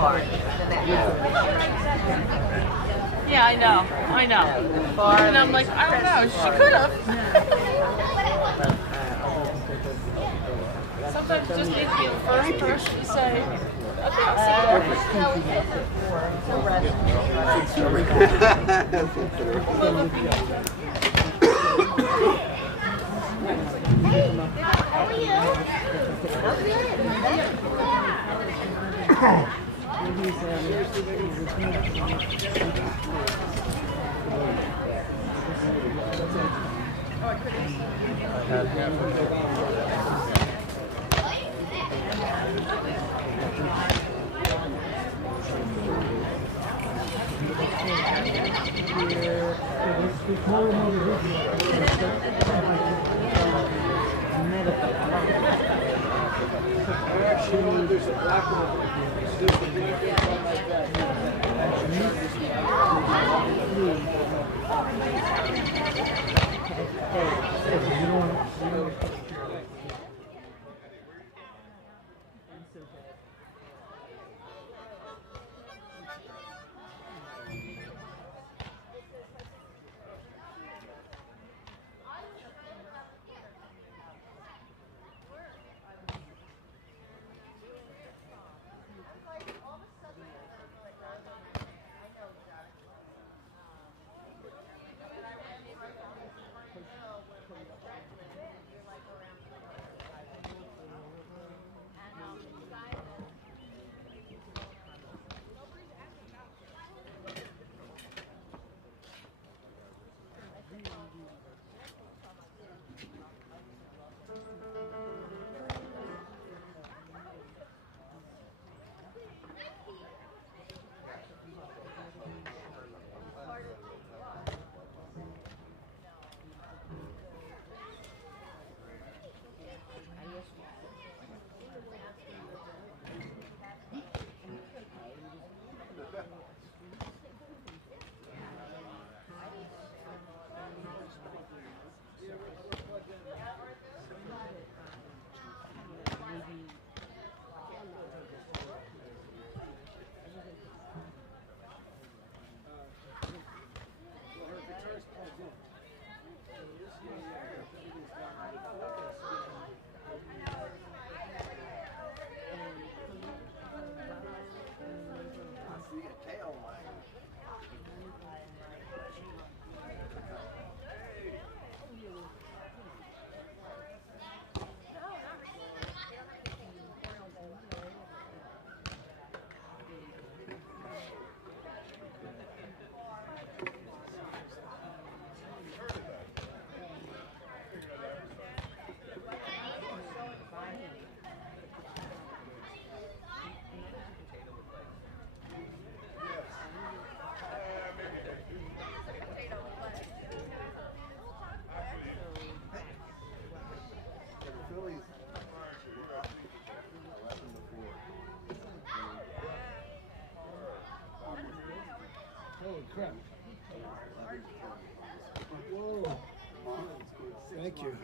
far. Yeah, I know. And I'm like, I don't know. She could have. Sometimes it just needs to be the first person to say, okay, I'll There's a black one. Holy crap. Whoa. Thank you.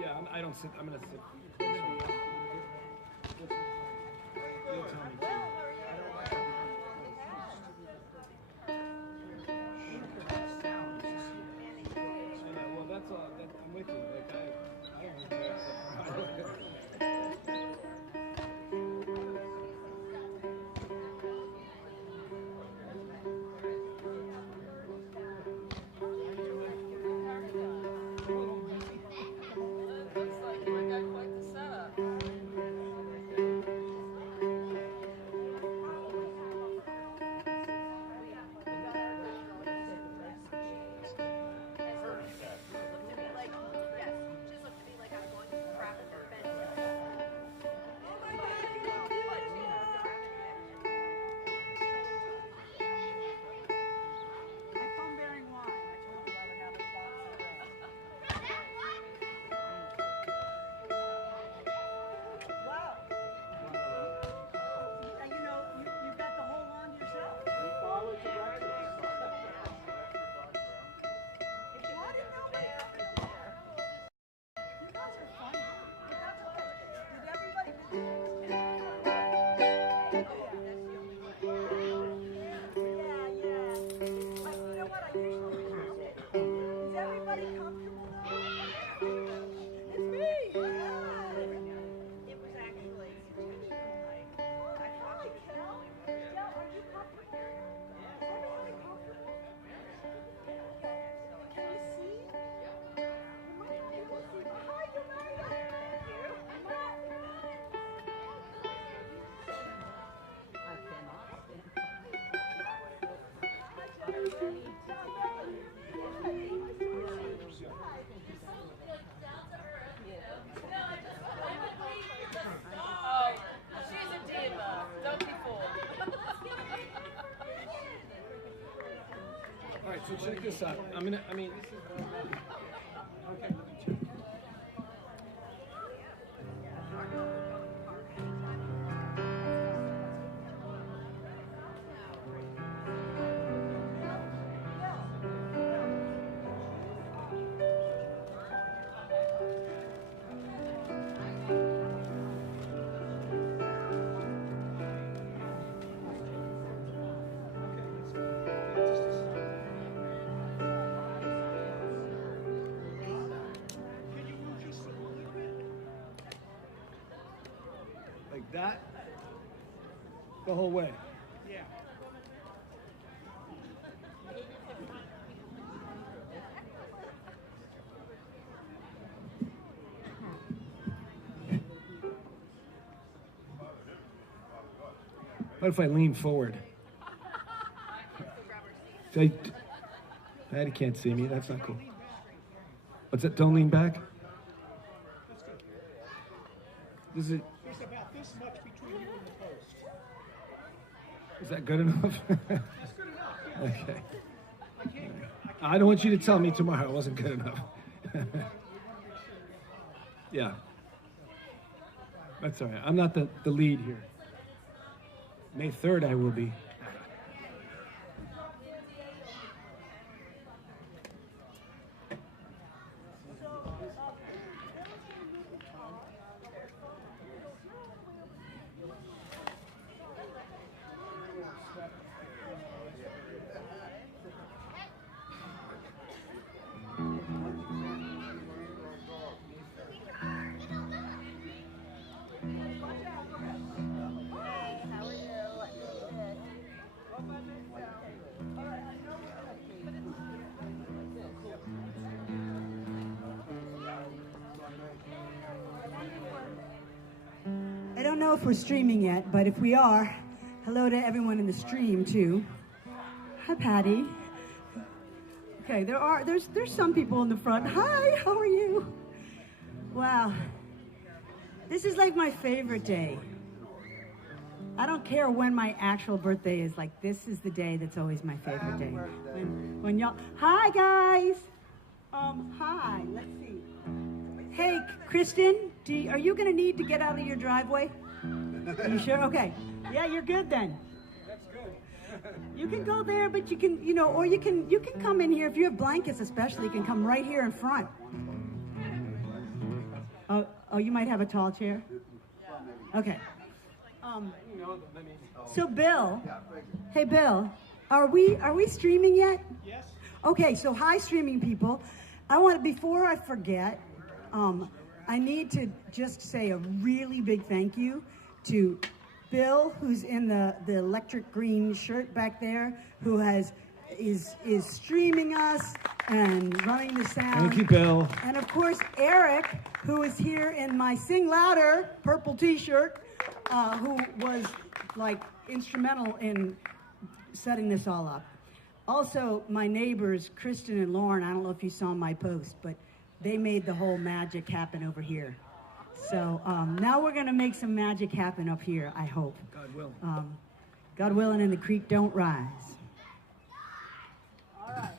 Yeah, I don't sit. I'm gonna sit. You'll tell me too. Well, that's all. I'm with you. Like I don't know. Looks like my guy quite the check this out. I mean, this is. Okay, let me check. Like that, the whole way. Yeah. What if I lean forward? Patty can't see me. That's not cool. What's that? Don't lean back. This is. There's about this much between you and the post. Is that good enough? That's good enough. Yeah. Okay. I can't. I don't want you to tell me tomorrow it wasn't good enough. Yeah. That's all right. I'm not the lead here. May 3rd I will be. I don't know if we're streaming yet, but if we are, hello to everyone in the stream too. Hi, Patty. Okay, there's some people in the front. Hi, how are you? Wow, this is like my favorite day. I don't care when my actual birthday is. Like, this is the day that's always my favorite day. When y'all, hi guys. Hi. Let's see. Hey, Kristen, are you gonna need to get out of your driveway? Are you sure? Okay. Yeah, you're good then. That's good. You can go there, but you can, or you can come in here if you have blankets, especially. You can come right here in front. Oh, you might have a tall chair. Okay. So Bill, hey Bill, are we streaming yet? Yes. Okay, so hi streaming people. Before I forget, I need to just say a really big thank you to Bill, who's in the electric green shirt back there, who is streaming us and running the sound. Thank you, Bill. And of course, Eric, who is here in my Sing Louder purple t-shirt, who was like instrumental in setting this all up. Also, my neighbors, Kristen and Lauren, I don't know if you saw my post, but they made the whole magic happen over here. So now we're going to make some magic happen up here, I hope. God will. God willing, and the creek don't rise. All right.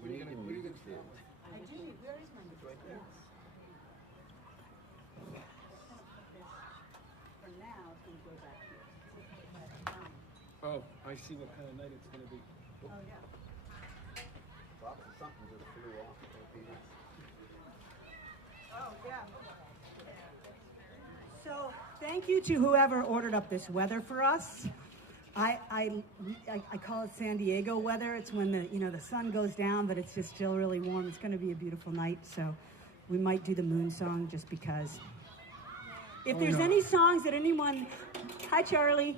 What are you going to do? I do. Where is my mic? For now, it's going to go back here. Oh, I see what kind of night it's going to be. Oh, yeah. Oh, yeah. So, thank you to whoever ordered up this weather for us. I call it San Diego weather. It's when the sun goes down, but it's just still really warm. It's going to be a beautiful night, so we might do the moon song just because. If there's any songs that anyone, hi Charlie,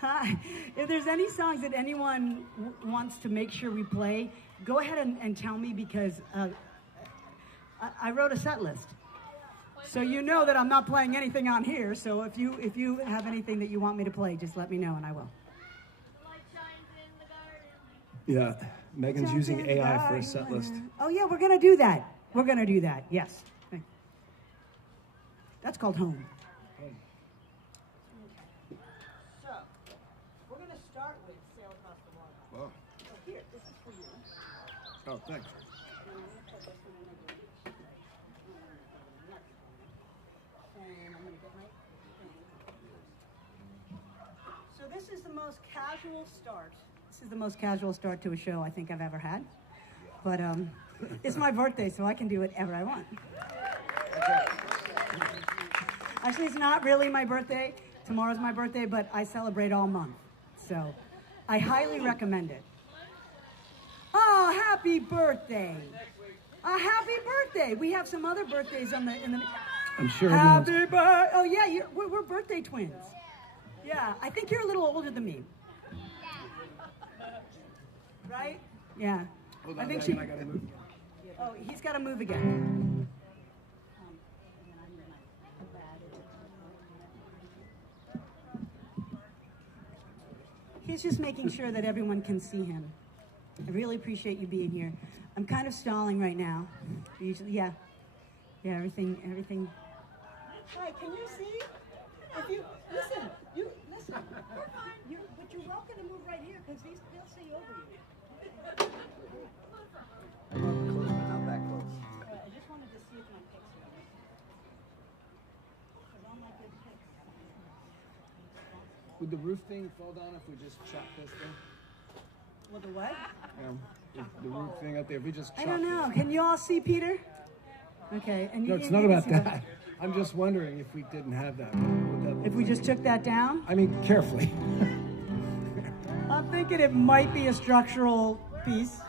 hi. If there's any songs that anyone wants to make sure we play, go ahead and tell me, because I wrote a set list. So you know that I'm not playing anything on here. So if you have anything that you want me to play, just let me know and I will. Yeah, Megan's using AI for a set list. Oh yeah, we're gonna do that. We're gonna do that. Yes. That's called home. So we're gonna start with Sail Across the Water. Wow. So here, this is for you. Oh, thanks. So this is the most casual start. This is the most casual start to a show I think I've ever had. But it's my birthday, so I can do whatever I want. Actually, it's not really my birthday. Tomorrow's my birthday, but I celebrate all month. So I highly recommend it. Oh, happy birthday. Happy birthday. We have some other birthdays in the I'm sure happy birthday. Oh, yeah, we're birthday twins. Yeah, I think you're a little older than me. Right? Yeah. Hold I on, think I gotta move. Oh, he's got to move again. He's just making sure that everyone can see him. I really appreciate you being here. I'm kind of stalling right now. Usually, yeah, everything. Hi, can you see? If you listen, listen. You're fine. But you're welcome to move right here because they'll see over you. Not that close. I just wanted to see if my pics were there. Because all my good pics. Would the roof thing fall down if we just chop this thing? Well, the what? The roof thing up there, if we just chop I don't know. this. Can you all see Peter? Okay. And No, you it's can not about see the- that. I'm just wondering if we didn't have that. Would that look If we like? just took that down? I mean, carefully. I'm thinking it might be a structural piece.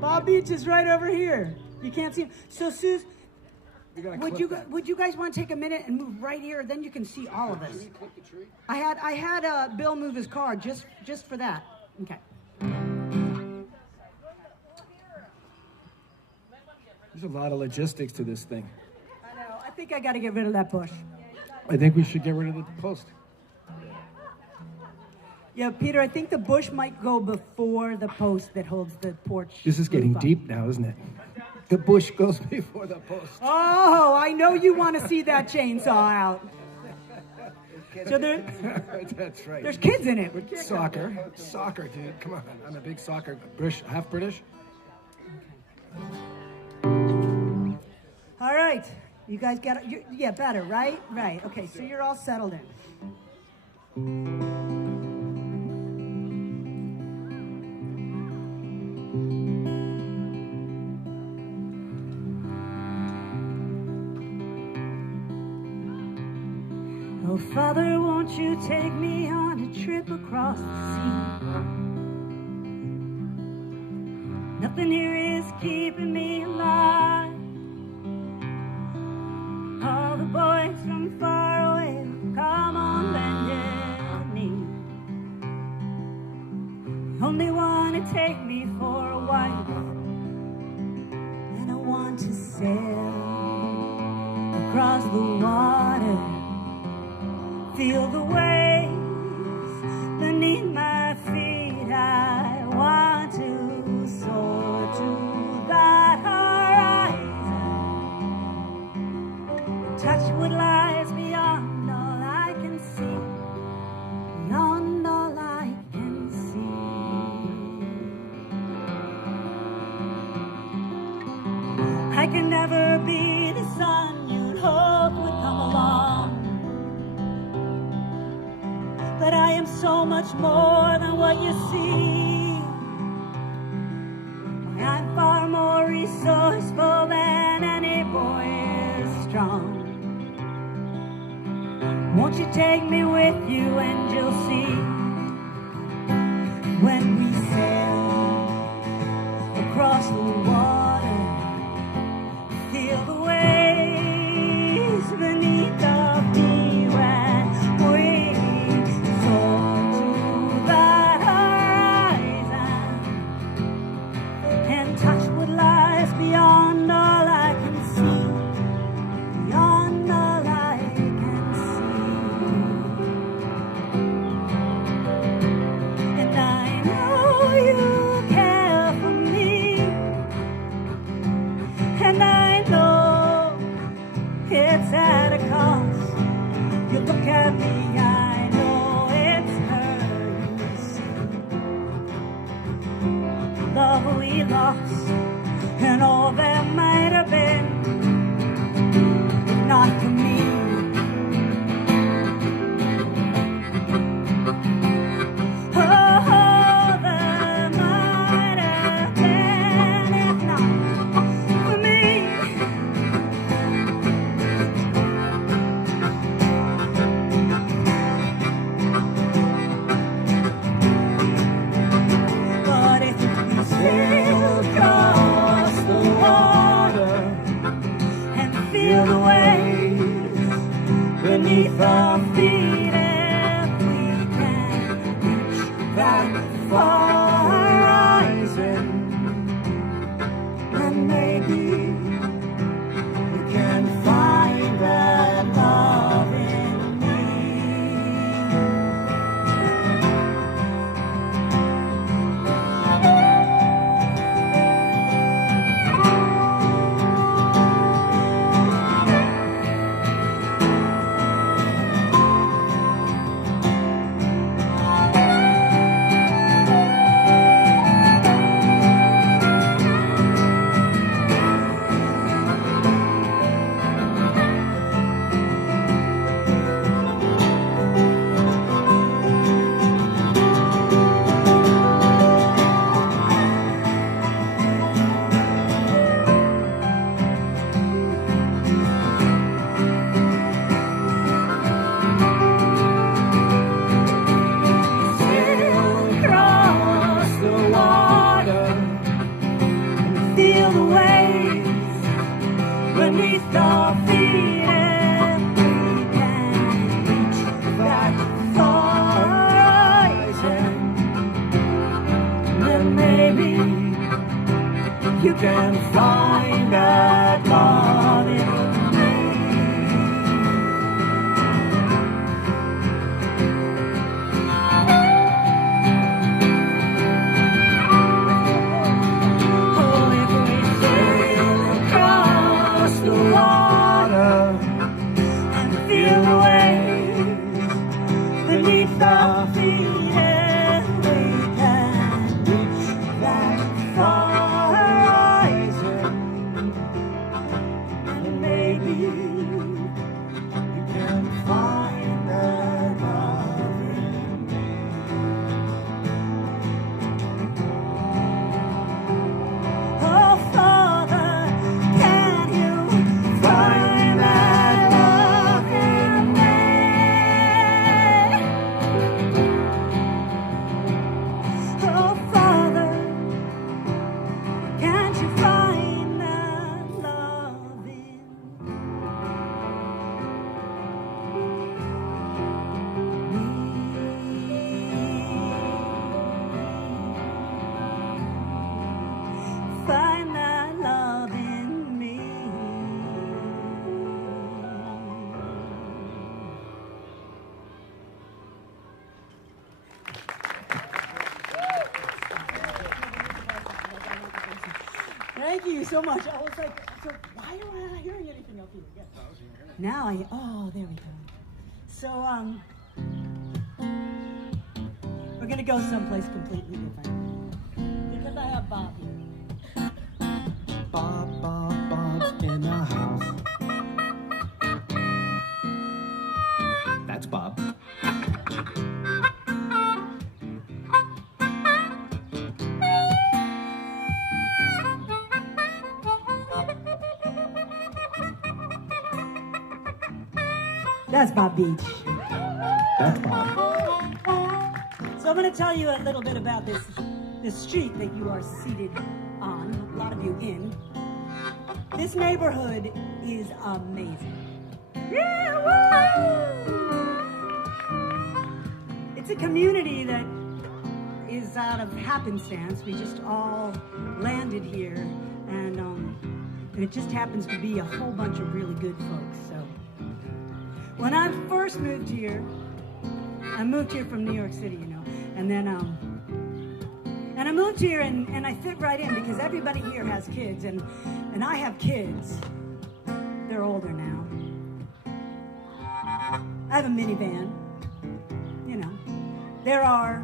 Bob Beach is right over here. You can't see him. So, Suze, We gotta would clip you that. would you guys want to take a minute and move right here? Then you can see all of us. Can we clip the tree? I had Bill move his car just for that. Okay. There's a lot of logistics to this thing. I know. I think I got to get rid of that bush. I think we should get rid of the post. Yeah, Peter, I think the bush might go before the post that holds the porch. This is getting roof up. deep now, isn't it? The bush goes before the post. Oh, I know you want to see that chainsaw out. So That's right. there's kids in it. Soccer, dude. Come on. I'm a big soccer. British, half British. All right. You guys got it. Yeah, better, right? Right. Okay, so you're all settled in. Oh, Father, won't you take me on a trip across the sea? Nothing here is keeping me alive. All the boys from far away, come on, bended knee. Only want to take me for a wife, and I want to sail across the water. Feel the waves beneath my feet. I want to soar to that horizon. Touch what lies beyond all I can see. Beyond all I can see. I can never be the sun you'd hope would come along. But I am so much more than what you see. I'm far more resourceful than any boy is strong. Won't you take me with you and you'll see when we sail across the water, feel the waves beneath the sea when we soar to that horizon and touch what lies beyond all I can see. Beyond all I can see. And I know you care for me. feel the waves beneath our feet, if we can reach that far horizon, then maybe you can find that love in me. Feel the waves beneath our feet, and we can reach that far horizon. Then maybe you can find that love in me. Thank you so much. I was like, so why am I not hearing anything up here? Yeah. Now there we go. So, we're gonna go someplace completely different. Because I have Bob here. Bob's in the house. That's Bob. That's Bob Beach. That's Bob. So I'm going to tell you a little bit about this street that you are seated on, a lot of you in. This neighborhood is amazing. Yeah, woo! It's a community that is out of happenstance. We just all landed here, and it just happens to be a whole bunch of really good folks. So when I first moved here, I moved here from New York City, you know, and then and I moved here and I fit right in because everybody here has kids, and I have kids. They're older now. I have a minivan, you know. There are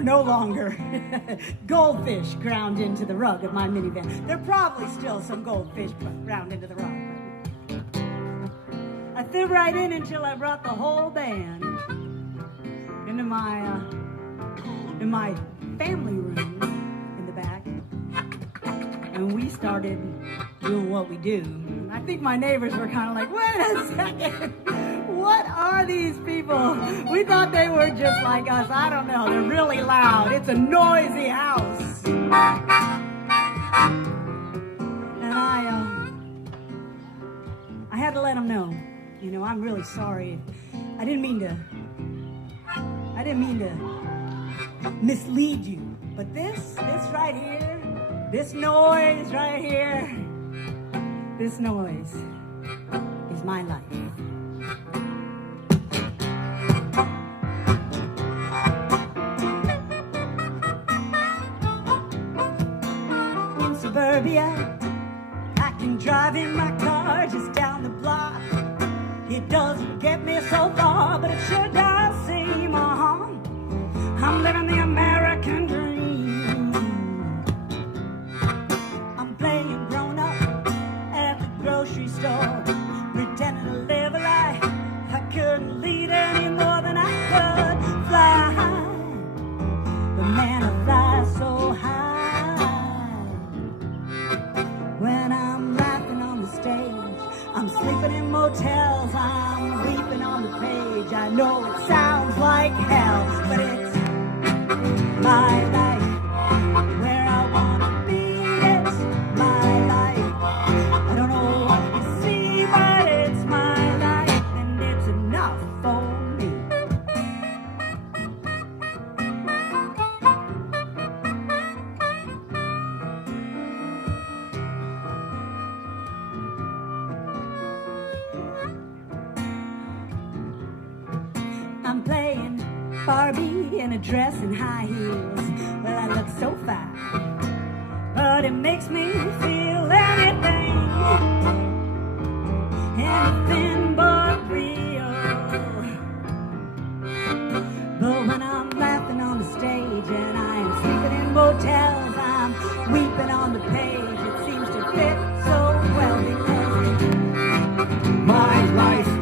no longer goldfish ground into the rug of my minivan. There are probably still some goldfish ground into the rug. I fit right in until I brought the whole band into my family room in the back, and we started doing what we do. I think my neighbors were kind of like, wait a second, what are these people? We thought they were just like us. I don't know, they're really loud. It's a noisy house. And had to let them know. You know, I'm really sorry. I didn't mean to mislead you. But this right here, this noise right here, this noise is my life. In suburbia, I can drive in my car just down the block. It doesn't get me so far, but it sure does seem I'm living the American dream. I'm playing grown up at the grocery store, pretending to live a life I couldn't lead any more than I could fly high. But man, I fly so high. When I'm laughing on the stage, I'm sleeping in motels, I'm weeping on the page. I know it sounds like hell, but it's my life. Where I wanna be, it's my life. I don't know what you see, but it's my life, and it's enough for me. I'm playing Barbie in a dress and high heels. Well, I look so fine, but it makes me feel anything but real. But when I'm laughing on the stage and I am sleeping in motels, I'm weeping on the page. It seems to fit so well because it's my life.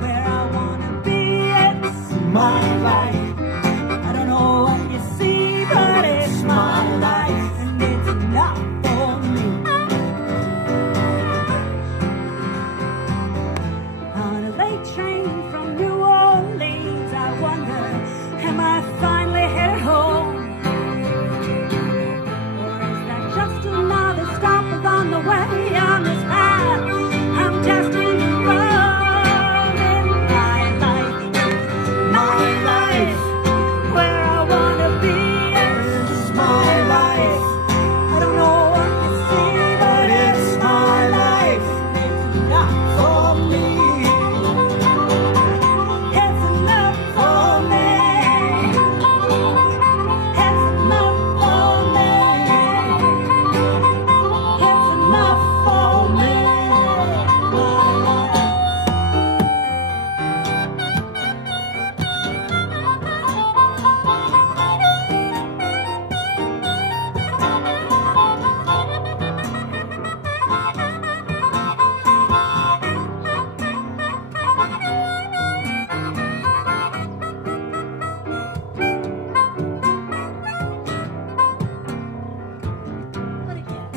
Where I wanna be, it's my life. I don't know what you see, but it's my life, and it's enough for me. On a late train from New Orleans, I wonder, am I finally headed home? Or is that just another stop along the way on this path I'm destined to roam in my life? My life, where I wanna be, is my life. I don't know what you see, but it's my life. It's enough for me. It's enough for me. It's enough for me. It's enough for me. My life. But again.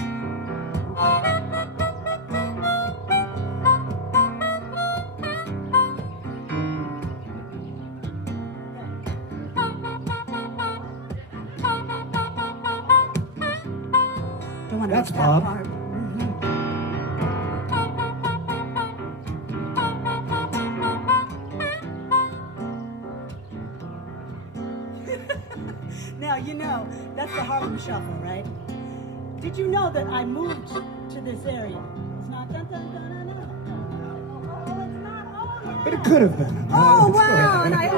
Don't want to That's miss that Bob. part. Now, you know, that's the Harlem Shuffle, right? Did you know that I moved to this area? It's not dun dun dun dun dun. Oh, it's not. Oh, yeah. But it could have been. Oh, Let's go wow. And ahead.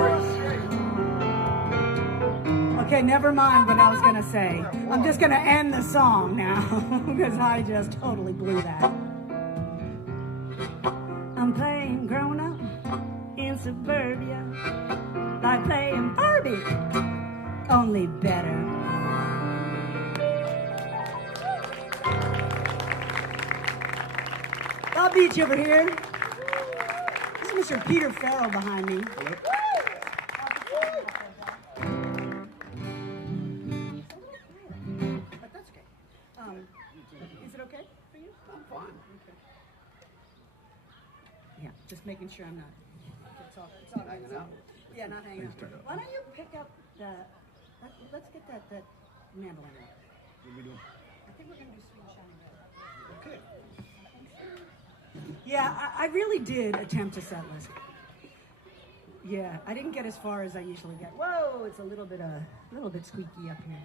Okay, never mind what I was going to say. I'm just going to end the song now because I just totally blew that. I'm playing grown up in suburbia, like playing Barbie, only better. I'll beat you over here. This is Mr. Peter Farrell behind me. But that's okay. Is it okay for you? I'm fine. Okay. Yeah, just making sure I'm not. It's all right. Hanging out? Yeah, not hanging out. Why don't you pick up the? Let's get that mandolin out. What are we doing? I think we're gonna do Sweet Shiny Red. Okay. Yeah, I really did attempt a set list. Yeah, I didn't get as far as I usually get. Whoa, it's a little bit squeaky up here.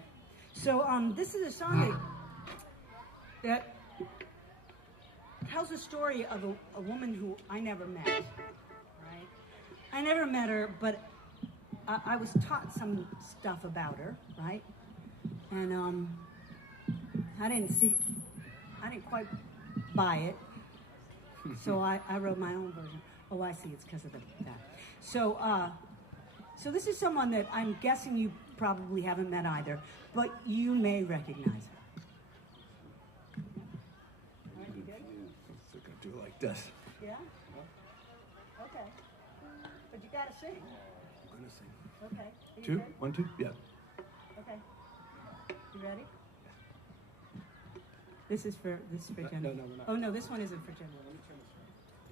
So this is a song that tells a story of a woman who I never met. Right? I never met her, but I was taught some stuff about her, right? And I didn't quite buy it. So I wrote my own version. Oh, I see. It's because of that. So this is someone that I'm guessing you probably haven't met either, but you may recognize her. All right, you good? They're gonna do it like this. Yeah? Okay. But you gotta sing. I'm gonna sing. Okay. Are you 2, good? 1, 2, yeah. Okay. You ready? This is for Jenny. No, we're not. Oh no, this one isn't for Jenny.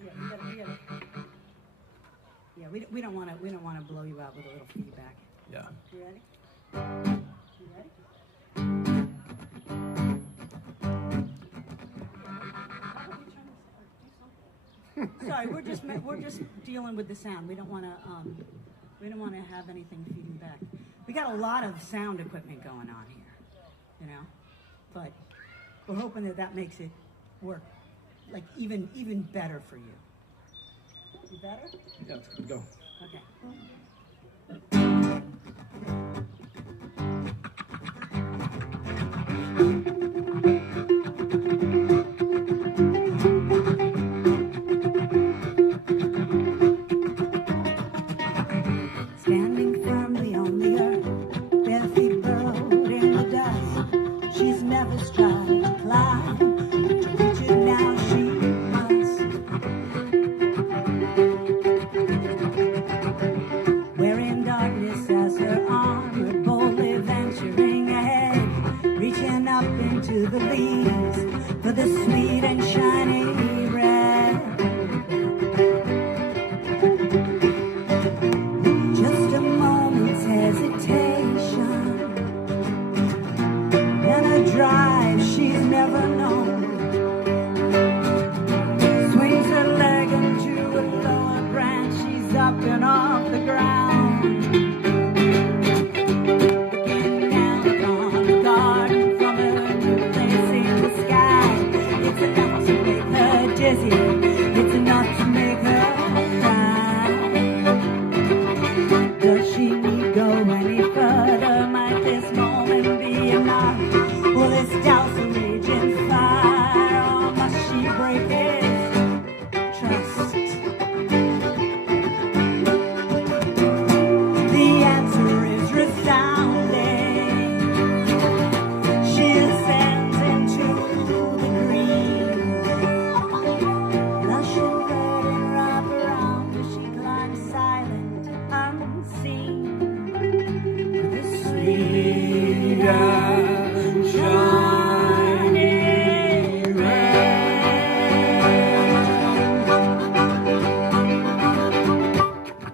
Yeah, we gotta. Yeah, we don't want to blow you out with a little feedback. Yeah. You ready? You ready? How about you turn this or do something? Sorry, we're just dealing with the sound. We don't want to have anything feeding back. We got a lot of sound equipment going on here, you know, but we're hoping that makes it work like even better for you. You better? Yeah, it's gonna go. Okay. Standing firmly on the earth, bare feet burrowed in the dust. She's never strived to climb, to reach it now she must. Wearing darkness as her armor, boldly venturing ahead, reaching up into the leaves for the sweet and shiny red. Just a moment's hesitation, then a drive she's never known. Swings her leg into a lower branch, she's up and off the ground. Looking down on the garden from her new place in the sky. It's enough to make her dizzy, it's enough to make her cry. Does she need go any further? Might this moment be enough? Will this douse a raging fire, or must she break his trust? The answer is resounding. She ascends into the green. Lush and verdant wrap around as she climbs silent, unseen. The sweet and shiny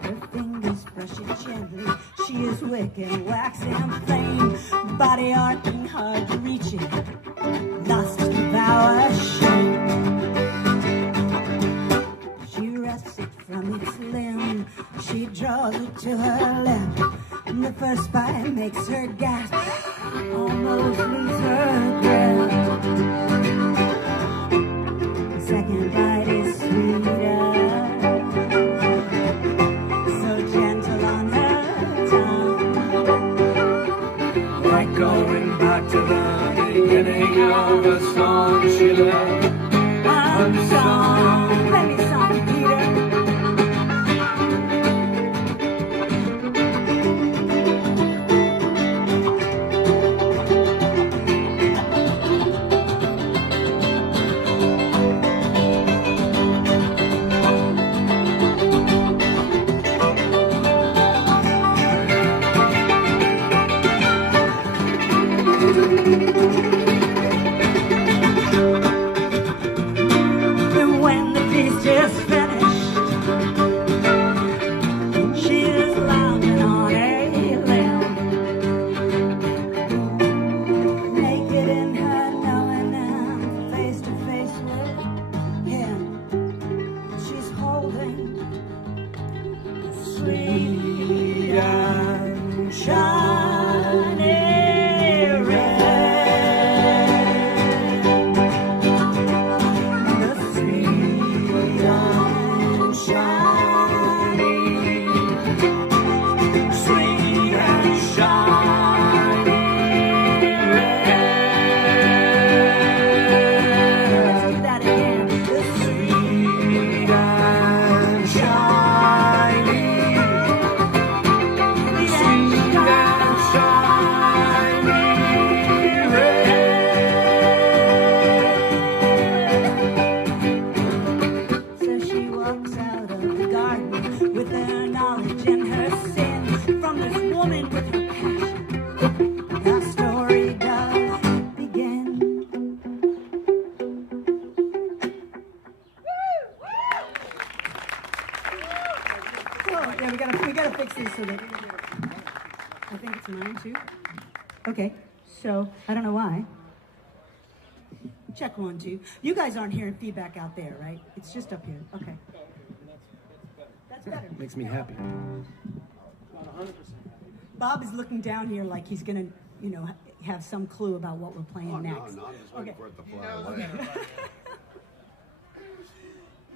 her fingers brush it gently. She is wick and wax and flame. Body art and hard to reach it. Lust to devour shame. She wrests it from its limb. She draws it to her lip. And the first bite makes her gasp. Almost lose her grip. The second bite is sweeter. So gentle on her tongue. Like going back to the beginning of a song she loved. Unsung. Let me song, Peter. And when the Yeah, we gotta fix this so that I think it's mine too. Okay, so I don't know why. Check 1, 2. You guys aren't hearing feedback out there, right? It's just up here. Okay. That's better. Makes me happy. Not 100% happy. Bob is looking down here like he's gonna, have some clue about what we're playing next. No, I'm just waiting for it to fly knows away.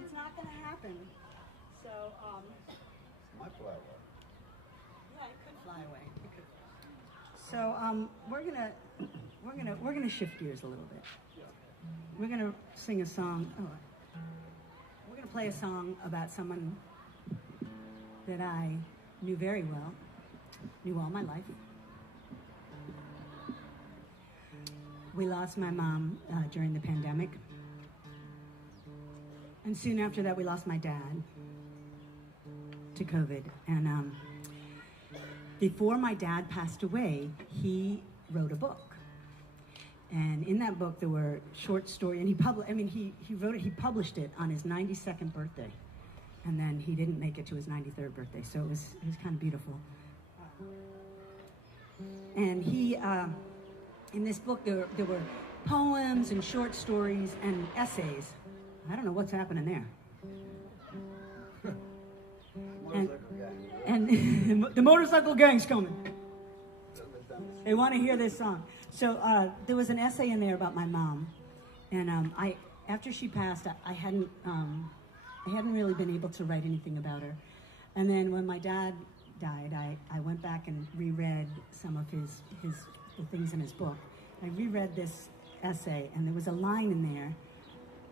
It's not gonna happen. So, Might fly away. yeah, it could fly away. It could. So, we're gonna shift gears a little bit. We're gonna sing a song. We're gonna play a song about someone that I knew very well, knew all my life. We lost my mom during the pandemic. And soon after that, we lost my dad to COVID. And before my dad passed away, he wrote a book. And in that book, there were short stories, and he published it on his 92nd birthday. And then he didn't make it to his 93rd birthday, so it was kind of beautiful. And he, in this book, there were poems and short stories and essays. I don't know what's happening there. And the motorcycle gang's coming. They want to hear this song. So there was an essay in there about my mom, and after she passed, I hadn't really been able to write anything about her. And then when my dad died, I went back and reread some of the things in his book. I reread this essay, and there was a line in there,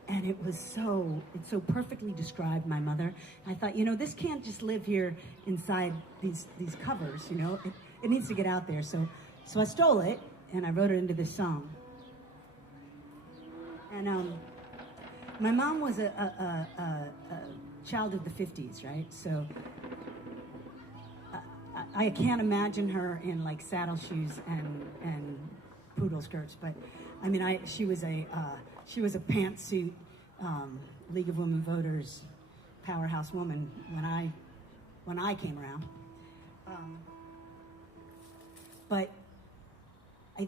and it so perfectly described my mother. I thought, this can't just live here inside these covers, it needs to get out there. So I stole it, and I wrote it into this song. And my mom was a child of the 50s, right? So I can't imagine her in like saddle shoes and poodle skirts, but I mean, she was a pantsuit League of Women Voters powerhouse woman when I came around. But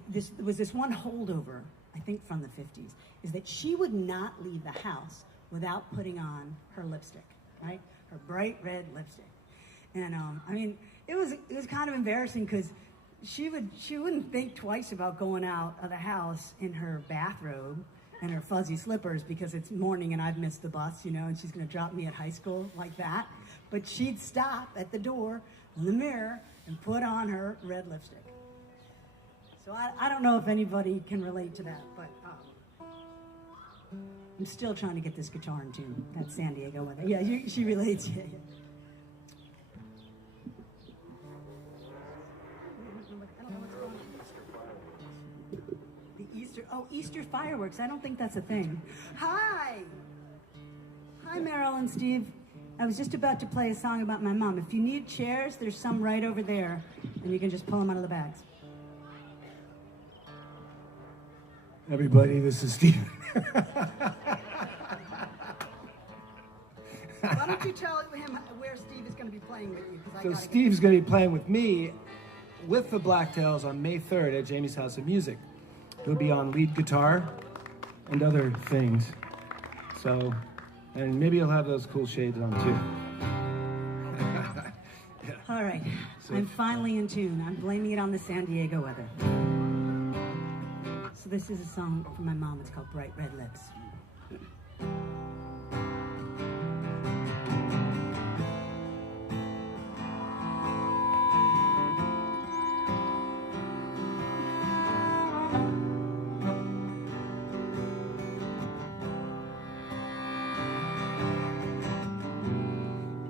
there was this one holdover, I think from the 50s, is that she would not leave the house without putting on her lipstick, right? Her bright red lipstick. And I mean, it was kind of embarrassing because she wouldn't think twice about going out of the house in her bathrobe and her fuzzy slippers because it's morning and I've missed the bus, and she's going to drop me at high school like that. But she'd stop at the door in the mirror and put on her red lipstick. So I don't know if anybody can relate to that, but I'm still trying to get this guitar in tune. That's San Diego weather. Yeah, she relates. Yeah. Easter fireworks. I don't think that's a thing. Hi, Meryl and Steve. I was just about to play a song about my mom. If you need chairs, there's some right over there, and you can just pull them out of the bags. Everybody, this is Steve. Why don't you tell him where Steve is going to be playing with you? So Steve's going to be playing with me with the Blacktails on May 3rd at Jamie's House of Music. He'll be on lead guitar and other things. So, and maybe he'll have those cool shades on too. Yeah. All right, I'm finally in tune. I'm blaming it on the San Diego weather. So this is a song from my mom. It's called Bright Red Lips.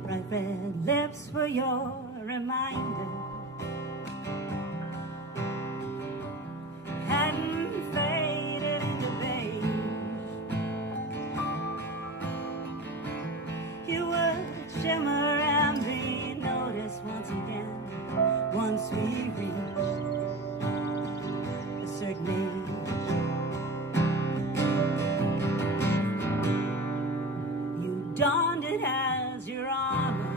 Bright red lips were your reminder. Shimmer and be noticed once again, once we reach a certain age. You donned it as your armor,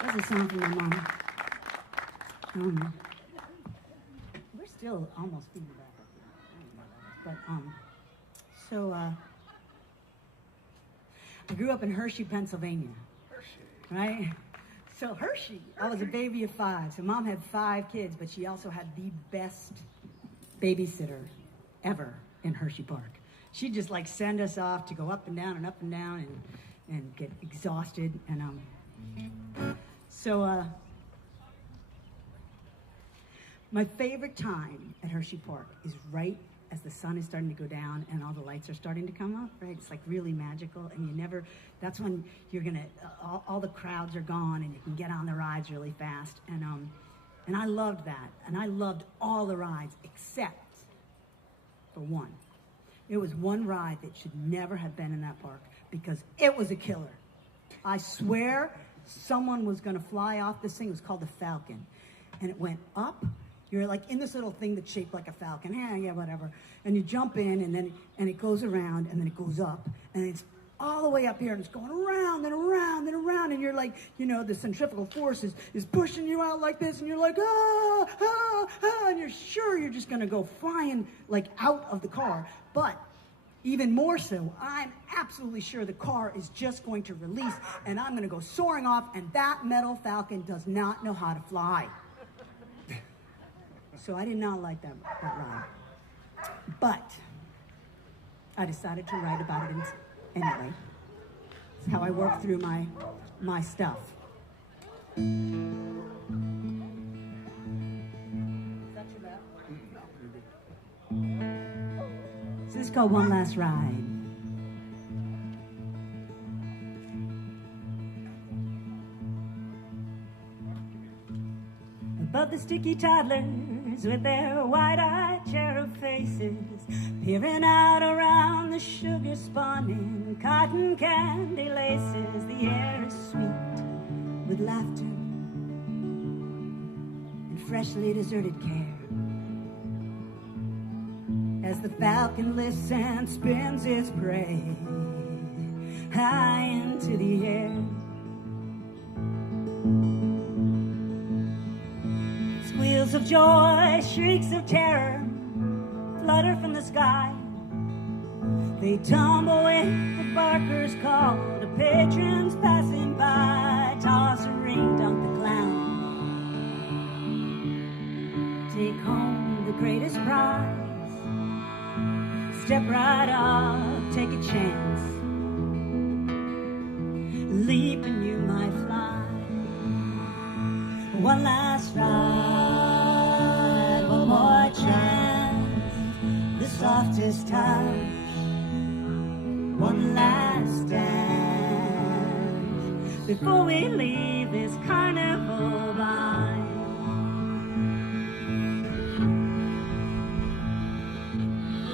That's a song from my mom. We're still almost feeding back up here. But I grew up in Hershey, Pennsylvania. Right? So Hershey, I was a baby of 5. So mom had 5 kids, but she also had the best babysitter ever in Hershey Park. She'd just like send us off to go up and down and get exhausted. And my favorite time at Hershey Park is right as the sun is starting to go down and all the lights are starting to come up, right? It's like really magical, and that's when you're gonna, all the crowds are gone and you can get on the rides really fast. And I loved that. And I loved all the rides except for one. It was one ride that should never have been in that park because it was a killer. I swear someone was gonna fly off this thing. It was called the Falcon. And it went up. You're like in this little thing that's shaped like a falcon. Yeah, whatever. And you jump in, and it goes around, and then it goes up, and it's all the way up here, and it's going around and around and around, and you're like, the centrifugal force is pushing you out like this, and you're like, and you're sure you're just gonna go flying like out of the car. But even more so, I'm absolutely sure the car is just going to release, and I'm gonna go soaring off, and that metal falcon does not know how to fly. So I did not like that ride. But I decided to write about it anyway. It's how I work through my stuff. Is that too bad? No. So this is called One Last Ride. Above the sticky toddlers with their wide-eyed cherub faces, peering out around the sugar-spawning cotton candy laces, the air is sweet with laughter and freshly deserted care. As the falcon lifts and spins its prey high into the air. Squeals of joy, shrieks of terror flutter from the sky. They tumble with the barker's call to patrons passing by. Toss a ring, dunk the clown. Take home the greatest prize. Step right up, take a chance. Leap and you might fly. One last ride, one more chance. The softest touch, one last dance before we leave this carnival behind.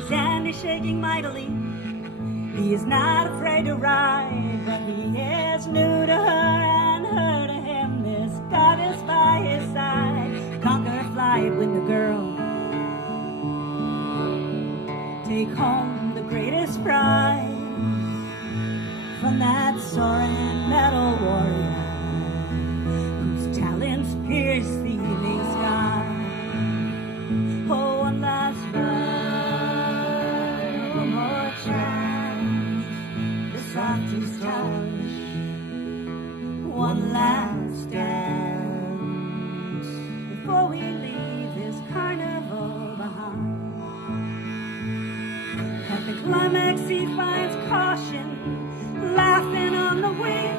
Sandy shaking mightily, he is not afraid to ride, but he is new to her and her to him. This goddess by his side, conquer flight with the girl. Take home the greatest prize from that soaring metal warrior whose talents pierce the evening sky. Oh, one last ride, one more chance, the softest touch, one last dance before we leave this carnival behind. At the climax he finds caution laughing on the wing,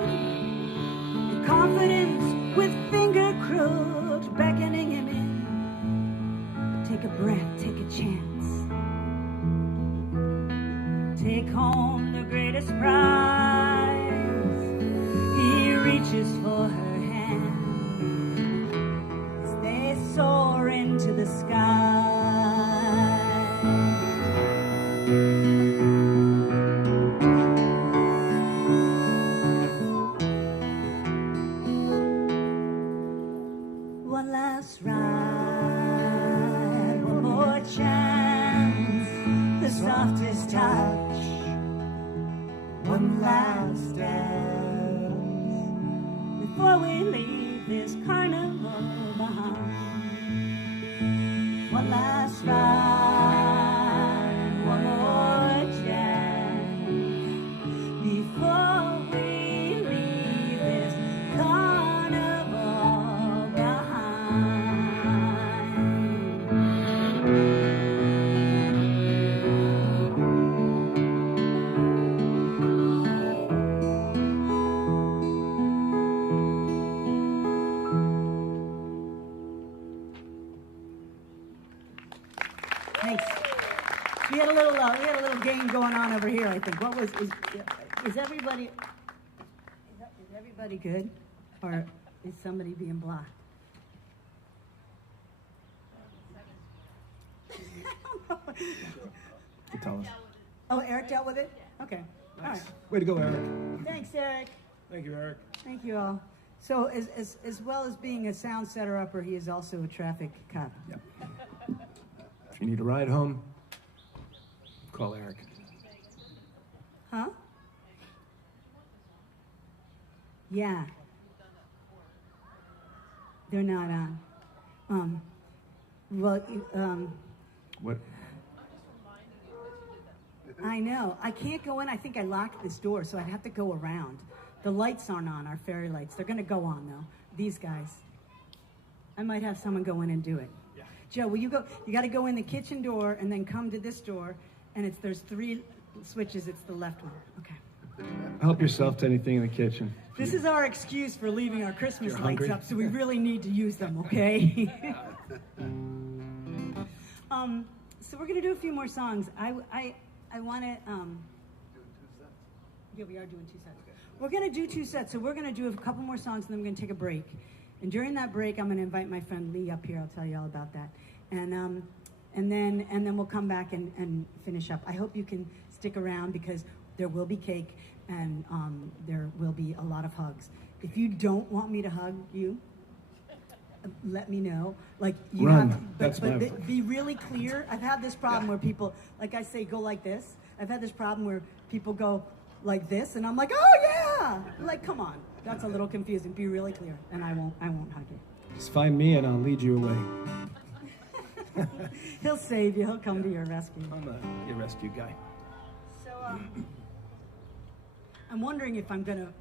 and confidence with finger crooked beckoning him in. Take a breath, take a chance. Take home the greatest prize. He reaches for her hand as they soar into the sky. One last ride, one more chance, the softest touch, one one last dance before we leave this carnival behind. One last ride, one more chance before we leave this carnival behind. Thanks. We had a little game going on over here, I think. What was is everybody is everybody good, or is somebody being blocked? Tell us. Oh, Eric dealt with it. Okay. All right. Way to go, Eric. Thanks, Eric. Thank you, Eric. Thank you all. So, as well as being a sound setter upper, he is also a traffic cop. Yep. If you need a ride home, call Eric. Huh? Yeah. They're not on. Well, What? I know. I can't go in. I think I locked this door, so I'd have to go around. The lights aren't on, our fairy lights. They're going to go on, though. These guys. I might have someone go in and do it. Yeah. Joe, will you go? You got to go in the kitchen door and then come to this door, and there's 3 switches. It's the left one. Okay. Help yourself to anything in the kitchen. This is our excuse for leaving our Christmas You're lights hungry? up, so we really need to use them, okay? So we're going to do a few more songs. I want to... Yeah, we are doing 2 sets. We're going to do 2 sets, so we're going to do a couple more songs, and then we're going to take a break. And during that break, I'm going to invite my friend Lee up here. I'll tell you all about that. And then we'll come back and finish up. I hope you can stick around because there will be cake and there will be a lot of hugs. If you don't want me to hug you, let me know. Like you Run. have, That's my but be really clear. I've had this problem where people, like I say, go like this. I've had this problem where people go like this, and I'm like, oh yeah! Like, come on, that's a little confusing. Be really clear, and I won't hug you. Just find me and I'll lead you away. He'll save you. He'll come to your rescue. I'm a rescue guy. So I'm wondering if I'm gonna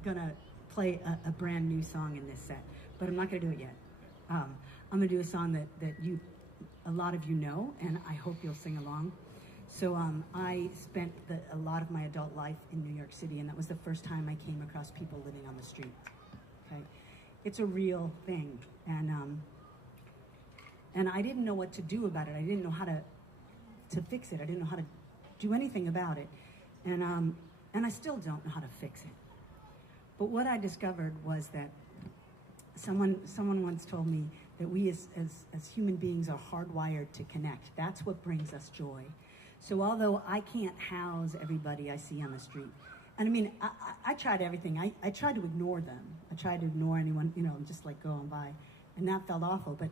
play a brand new song in this set, but I'm not gonna do it yet. I'm gonna do a song that a lot of you know, and I hope you'll sing along. So I spent a lot of my adult life in New York City, and that was the first time I came across people living on the street. Okay, it's a real thing, and I didn't know what to do about it. I didn't know how to fix it. I didn't know how to do anything about it, and I still don't know how to fix it. But what I discovered was that someone once told me that we as human beings are hardwired to connect. That's what brings us joy. So although I can't house everybody I see on the street, and I mean, I tried everything. I tried to ignore them. I tried to ignore anyone, just like go on by, and that felt awful. But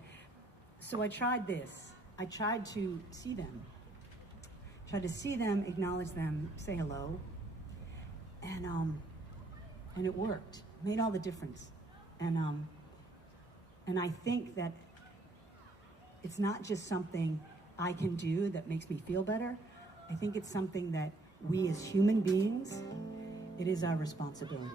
so I tried this. I tried to see them. Tried to see them, acknowledge them, say hello, and it worked. It made all the difference. And I think that it's not just something I can do that makes me feel better. I think it's something that we as human beings, it is our responsibility.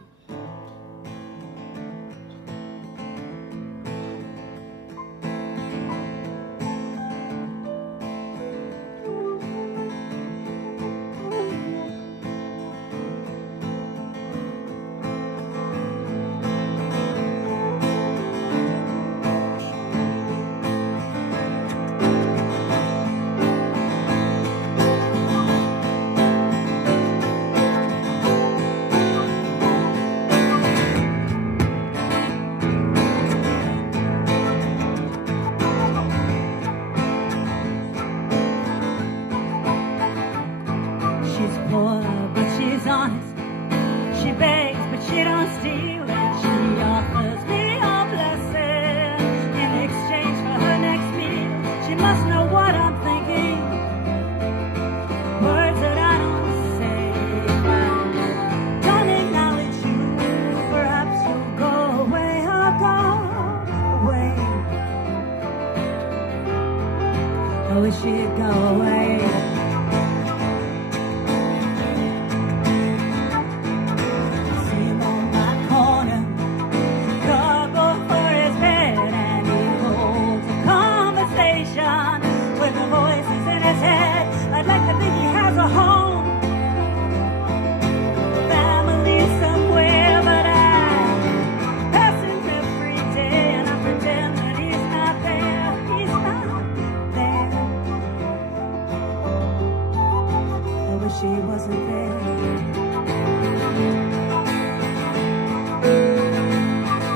wasn't there.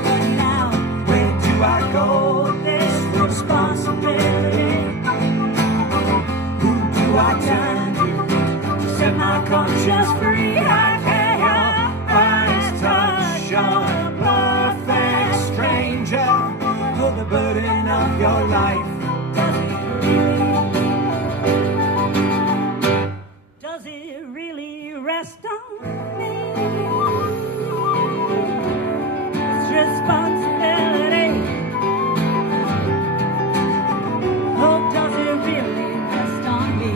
But now, where do I go with this responsibility? Who do I turn to set my conscience free? I can't help eyes touch a perfect stranger. Put the burden of your life. Does it really rest on me? This responsibility. Oh, does it really rest on me?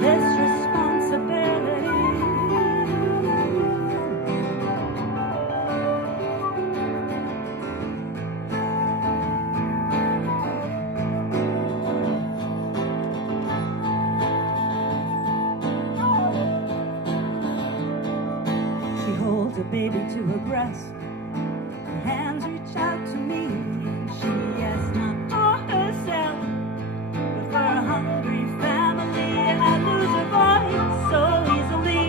This responsibility. She holds a baby to her breast. Her hands reach out to me. She asks not for herself, but for a hungry family. And I lose her voice so easily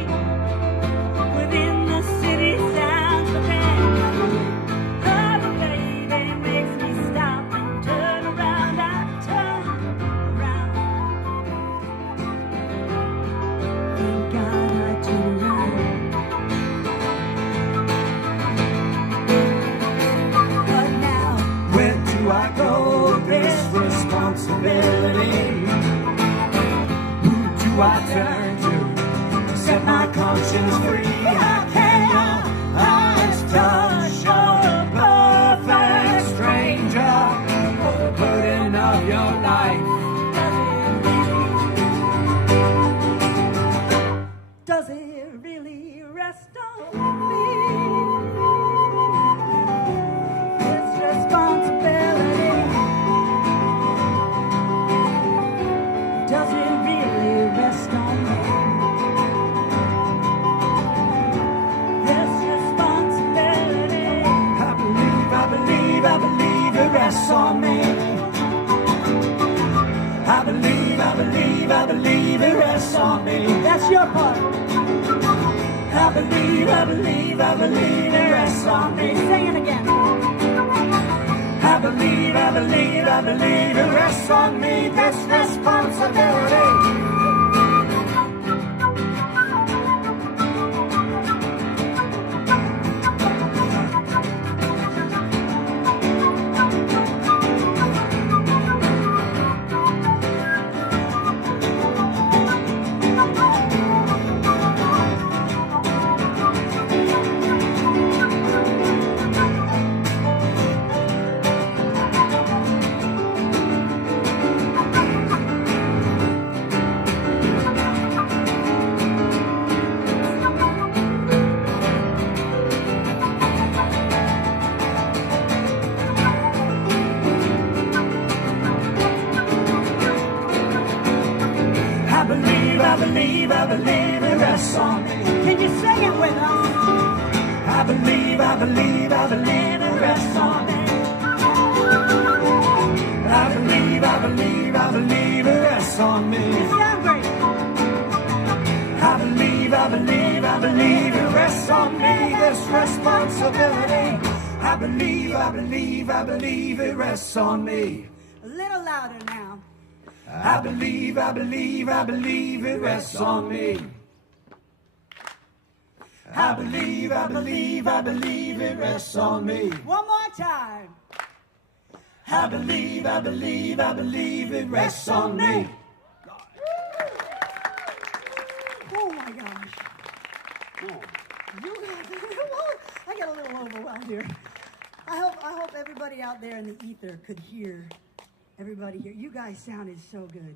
within the city sounds. But then her baby makes me stop and turn around. I turn around. Thank God I turn around. But now, where do I go with this responsibility? Who do I turn to set my conscience free? How can your eyes touch a perfect stranger? For the burden of your life. Does it really rest on me? This responsibility. Does it really rest on me? This responsibility. I believe it rests on me. I believe it rests on me. That's your part. I believe it rests on me. Sing it again. I believe it rests on me. This responsibility. I believe it rests on me. Can you sing it with us? I believe it rests on me. I believe it rests on me. You sound great. I believe it rests on me. This responsibility. I believe it rests on me. A little louder now. I believe it rests on me. I believe it rests on me. One more time. I believe it rests on me. Oh my gosh. You guys, I got a little overwhelmed here. I hope everybody out there in the ether could hear everybody here. You guys sounded so good.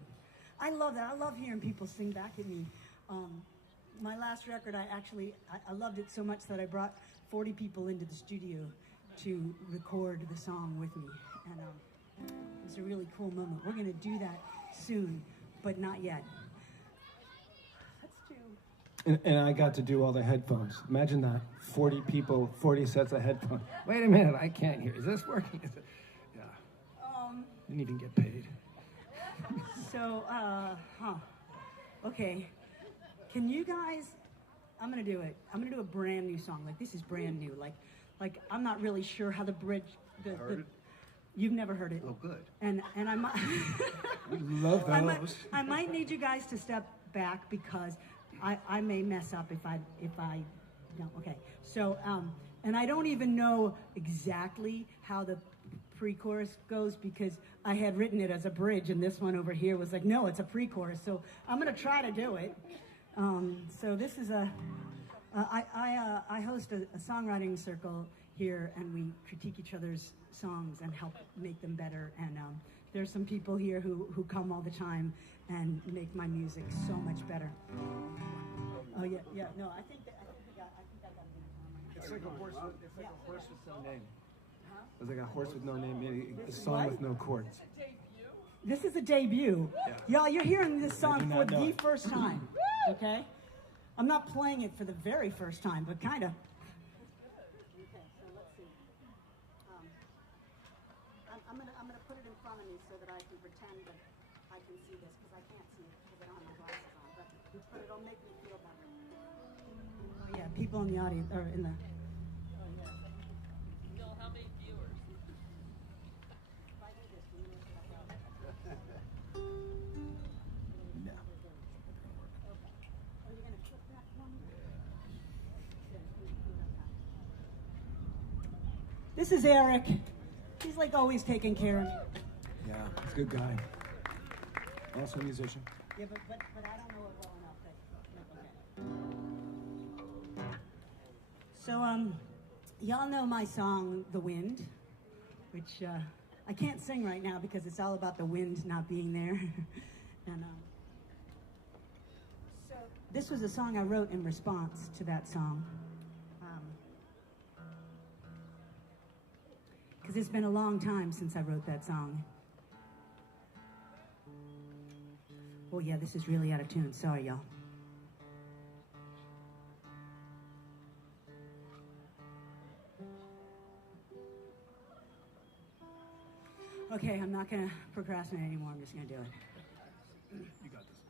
I love that. I love hearing people sing back at me. My last record, I loved it so much that I brought 40 people into the studio to record the song with me. And it was a really cool moment. We're going to do that soon, but not yet. Let's do... And I got to do all the headphones. Imagine that. 40 people, 40 sets of headphones. Wait a minute, I can't hear. Is this working? Is it? Yeah. You need to get paid. So So, okay. Can you guys? I'm gonna do it. I'm gonna do a brand new song. Like this is brand new. Like I'm not really sure how the bridge. Heard it? You've never heard it. Oh, good. And I might. We love those. I might need you guys to step back because I may mess up if I no. Okay. So and I don't even know exactly how the pre-chorus goes because I had written it as a bridge and this one over here was like, no, it's a pre-chorus. So I'm gonna try to do it. So this is I host a songwriting circle here and we critique each other's songs and help make them better. And there's some people here who come all the time and make my music so much better. Oh yeah, no, I think I got it. It's like a horse with no name. It's like a horse with no name, meaning a song with no chords. This is a debut. Yeah. Y'all, you're hearing this I do song for not know the it. first time, okay? I'm not playing it for the very first time, but kind of. Okay, so let's see. I'm gonna put it in front of me so that I can pretend that I can see this because I can't see it because I don't have my glasses on. But it'll make me feel better. Oh yeah, people in the audience or in the. Oh yeah. Bill, how many viewers? If I do this, do you know what I got? No. Are you gonna flip that one? This is Eric. He's like always taking care of me. Yeah, he's a good guy. Also a musician. Yeah, but I don't know it well enough. Okay. So y'all know my song "The Wind," which I can't sing right now because it's all about the wind not being there. And so this was a song I wrote in response to that song. Because it's been a long time since I wrote that song. Oh yeah, this is really out of tune. Sorry, y'all. Okay, I'm not gonna procrastinate anymore. I'm just gonna do it. You got this.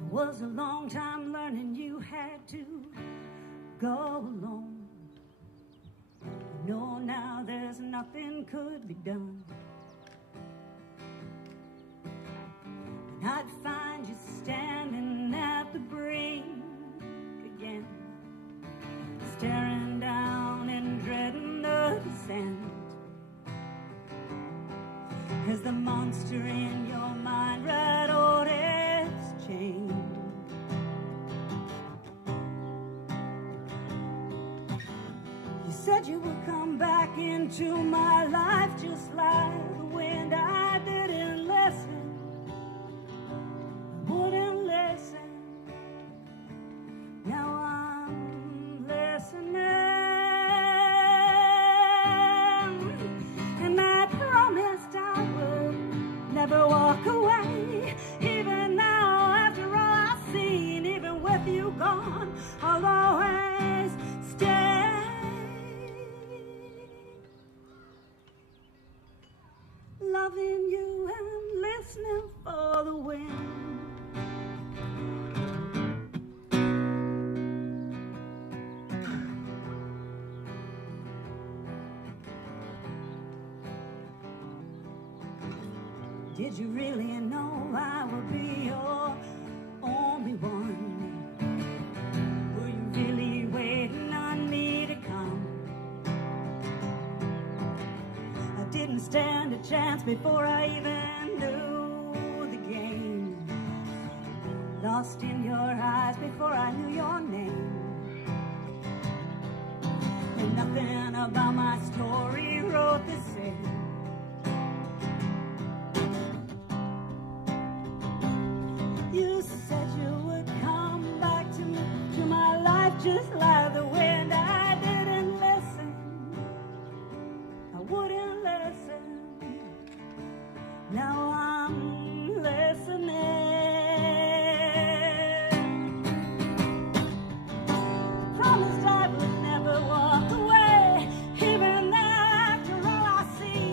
It was a long time learning you had to go alone. No, now there's nothing could be done. And I'd find you standing at the brink again, staring down and dreading the descent, as the monster in your mind rattled its chain. You said you would come back into my life just like the wind. I didn't listen, I wouldn't listen. Now I'm listening, and I promised I would never walk away. Even now, after all I've seen, even with you gone, I'll always stay. Loving you and listening for the wind. Did you really know I would be your only one? Were you really waiting on me to come? I didn't stand a chance before I even knew the game. Lost in your eyes before I knew your name. And nothing about my story wrote the same. You said you would come back to me, to my life just like the wind. I didn't listen, I wouldn't listen. Now I'm listening. Promised I would never walk away, even after all I see.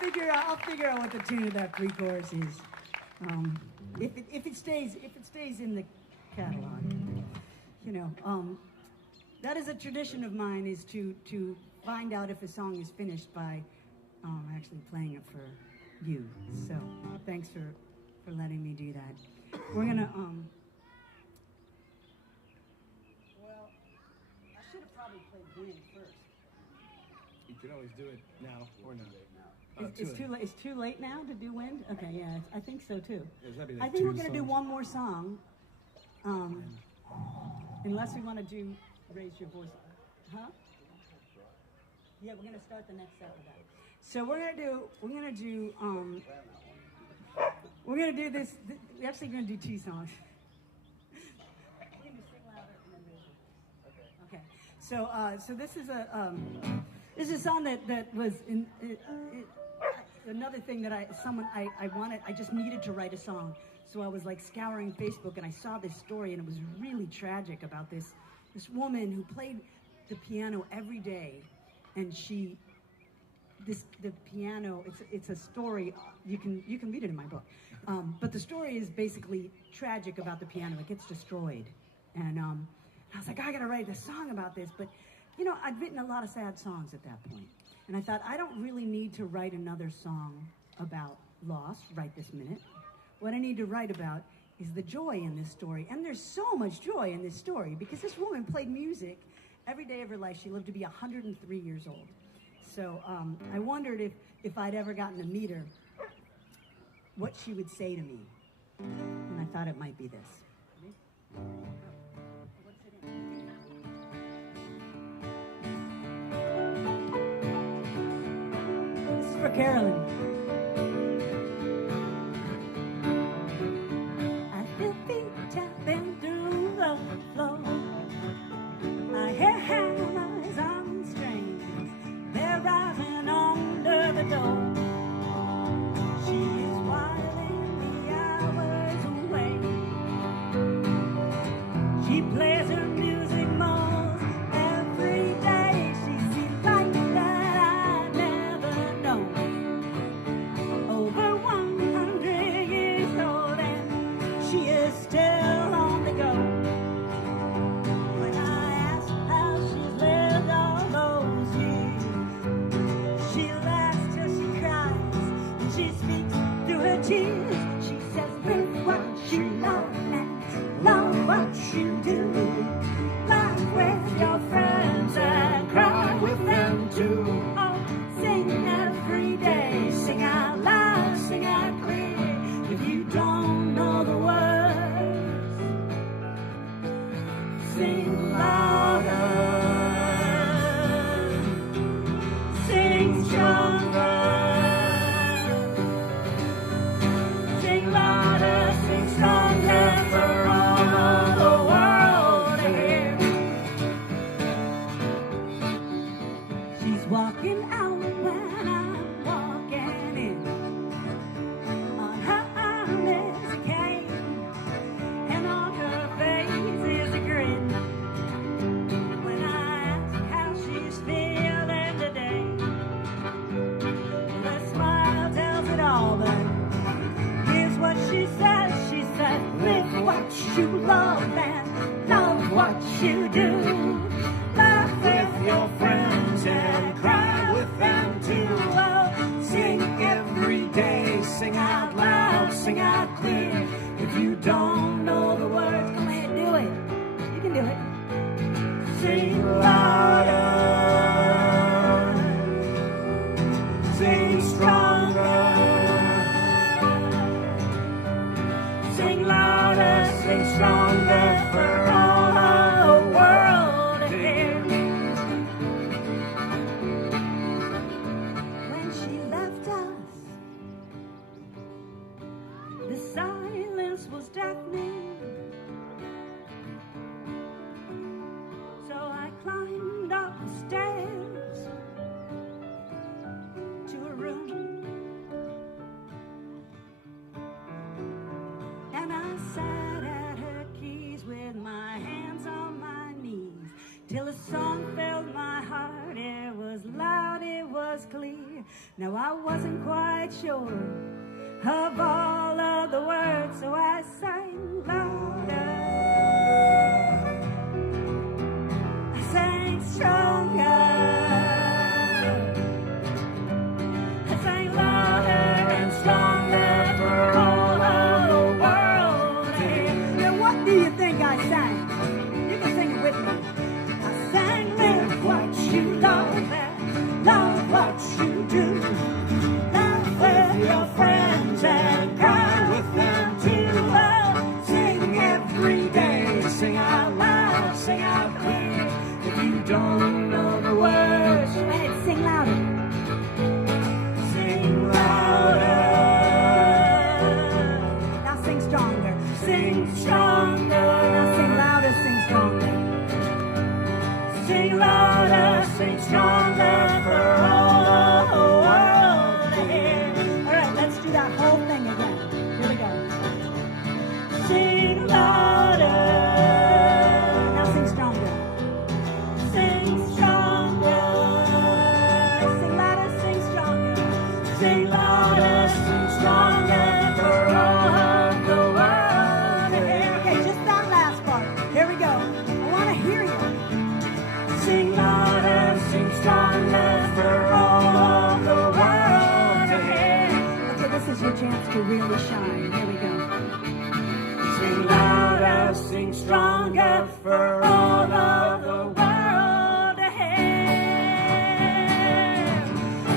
I'll figure out what the tune of that pre-chorus is. If it stays in the catalog, you know. That is a tradition of mine, is to find out if a song is finished by actually playing it for you. So thanks for letting me do that. We're gonna well, I should have probably played Wind first. You can always do it now or not. It's too late now to do Wind? Okay, yeah, I think so too. That'd be like I think we're 2 gonna do songs. one more song. Unless we want to do Raise Your Voice. Huh? Yeah, we're gonna start the next set with that. So we're gonna do this. We're actually gonna do 2 songs. We're gonna do Sing Louder and then Raise Your Voice. Okay. So this is a song that was another thing that I just needed to write a song. So I was like scouring Facebook and I saw this story, and it was really tragic about this woman who played the piano every day, and the piano, it's a story, you can read it in my book, but the story is basically tragic about the piano. It gets destroyed, and I was like, I gotta write a song about this. But you know, I'd written a lot of sad songs at that point, and I thought, I don't really need to write another song about loss right this minute. What I need to write about is the joy in this story. And there's so much joy in this story, because this woman played music every day of her life. She lived to be 103 years old. So I wondered if I'd ever gotten to meet her, what she would say to me. And I thought it might be this. This is for Carolyn. Now I wasn't quite sure of all of the words, so I sang louder. I sang stronger. I sang louder and stronger for all of the world to hear. Now what do you think I sang? You can sing it with me. I sang, live what you love and love what you do. Laugh with your friends and cry with them too. Oh, sing every day, sing out loud, sing out clear. If you don't know the words, go ahead, sing louder. Sing louder. Now sing stronger. Sing stronger. Now sing louder, sing stronger. Sing louder, sing stronger for all the world to hear. All right, let's do that whole thing again. Here we go. Sing louder. Now sing stronger. Sing stronger. Sing louder, sing stronger. Sing louder, sing stronger for all of the world to hear. Okay, just that last part. Here we go. I want to hear you. Sing louder, sing stronger for all of the world to hear. Okay, this is your chance to really shine. Here we go. Sing louder, sing stronger for all of the world to hear.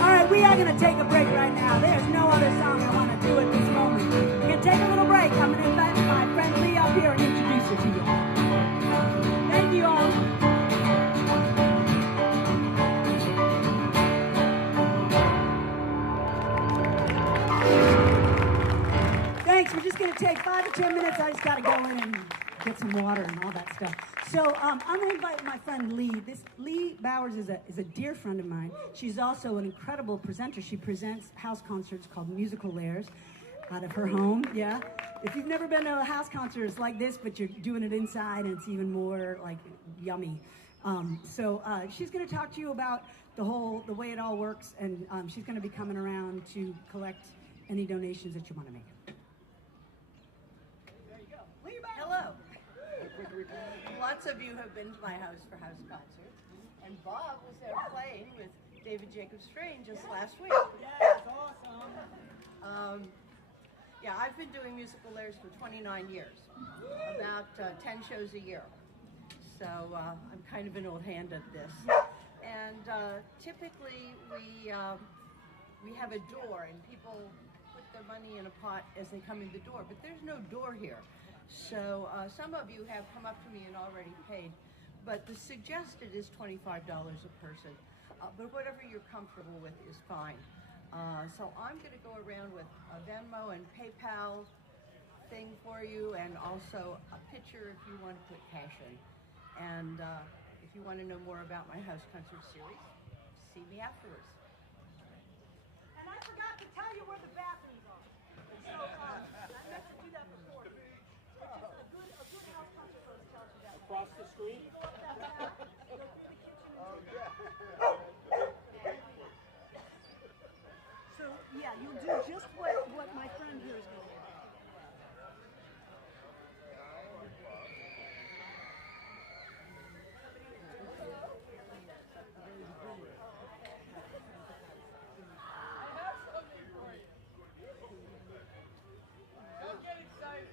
All right, we are going to take a break right now. There's no other song I want to do at this moment. We're going to take a little break. I'm going to invite my friend Lee up here and introduce her to you. Thank you all. Thanks. We're just going to take 5 or 10 minutes. I just got to go in and get some water and all that stuff. So I'm going to invite my friend Lee. This Lee Bowers is a dear friend of mine. She's also an incredible presenter. She presents house concerts called Musical Layers out of her home. Yeah. If you've never been to a house concert, it's like this, but you're doing it inside, and it's even more like yummy. She's going to talk to you about the way it all works, and she's going to be coming around to collect any donations that you want to make. Hello. Lots of you have been to my house for house concerts, and Bob was there playing with David Jacob Strain just last week. That's awesome. Yeah, I've been doing musical layers for 29 years, about 10 shows a year. So I'm kind of an old hand at this. And typically we have a door, and people put their money in a pot as they come in the door, but there's no door here. So some of you have come up to me and already paid, but the suggested is $25 a person. But whatever you're comfortable with is fine. So I'm going to go around with a Venmo and PayPal thing for you, and also a picture if you want to put cash in. And if you want to know more about my house concert series, see me afterwards. And I forgot to tell you where the bathrooms are. So I meant to do that before. A good house concert host tells you that. Across the street. Go through the kitchen. So yeah, you'll do just what my friend here is going to do. Don't get excited.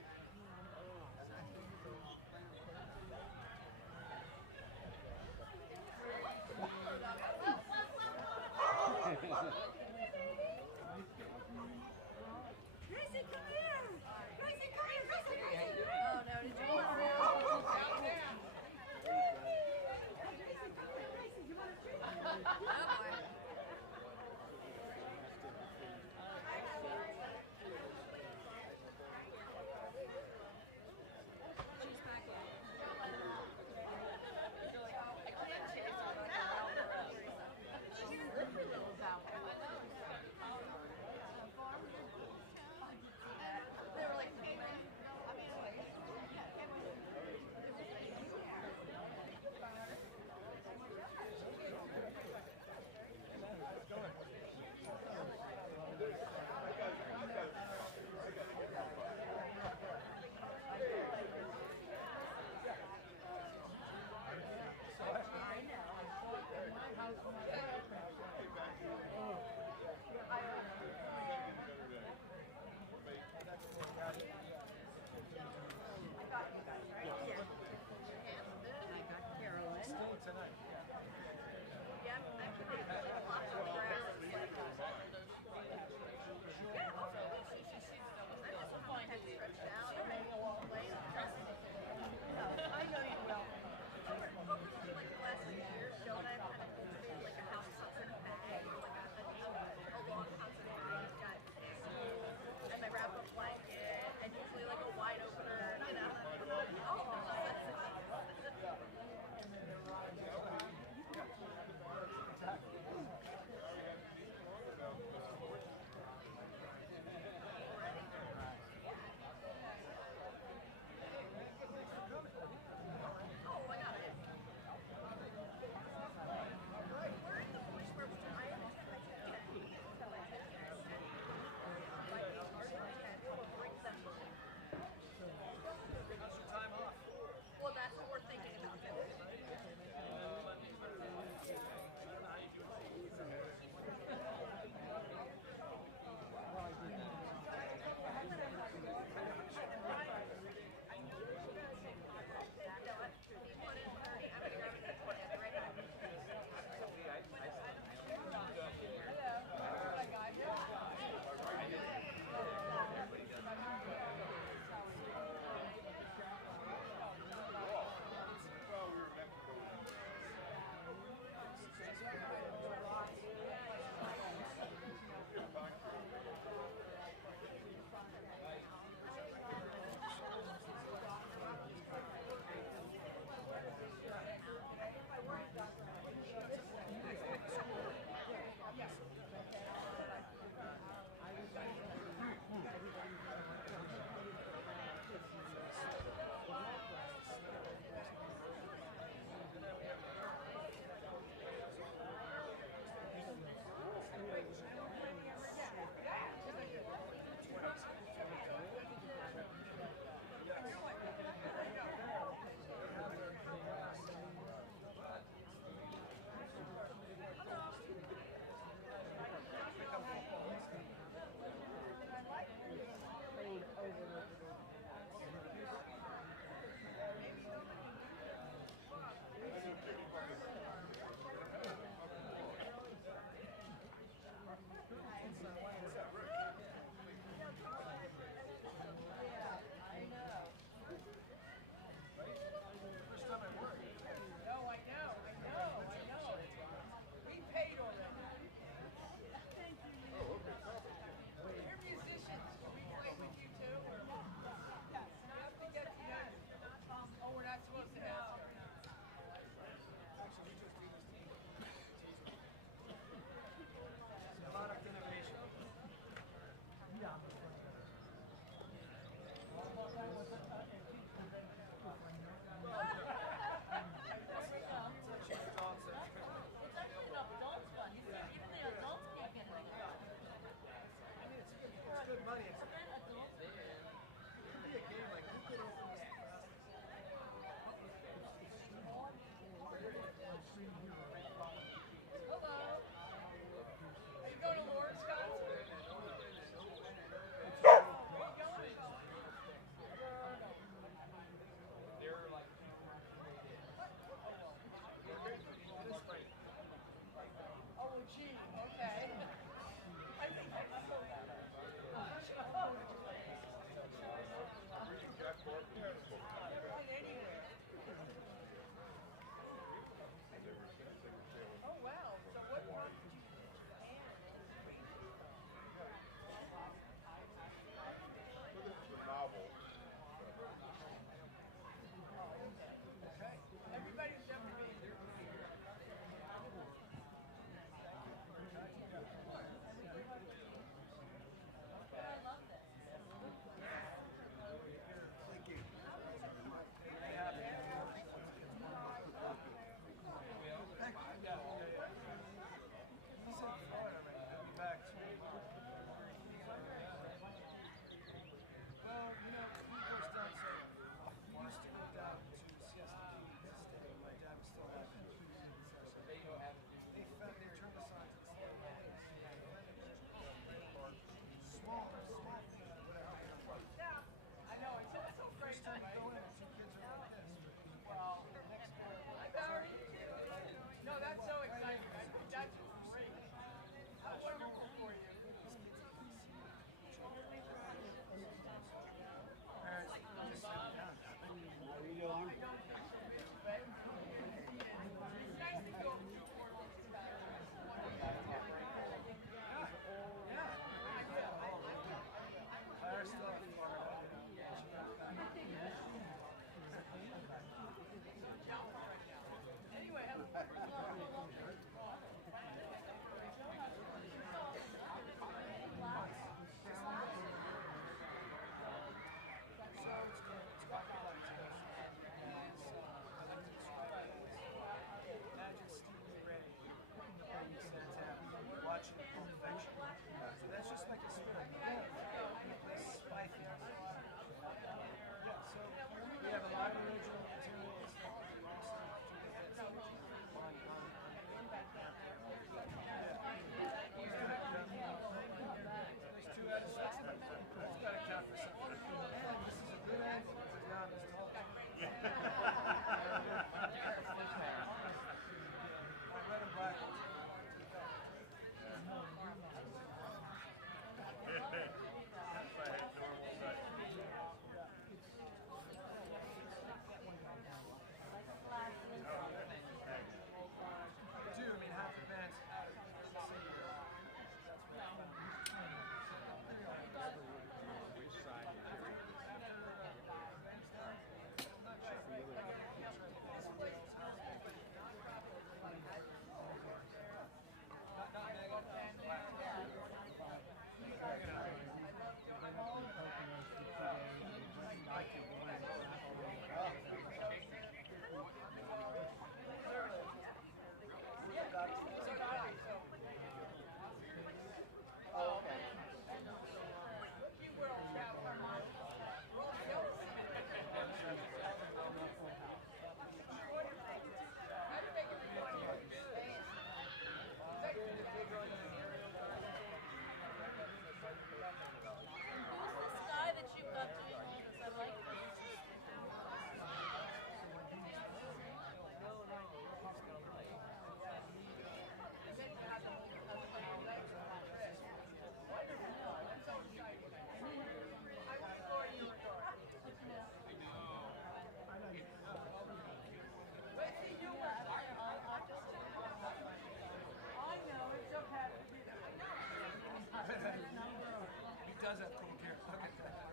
He does have cool hair. Look at that.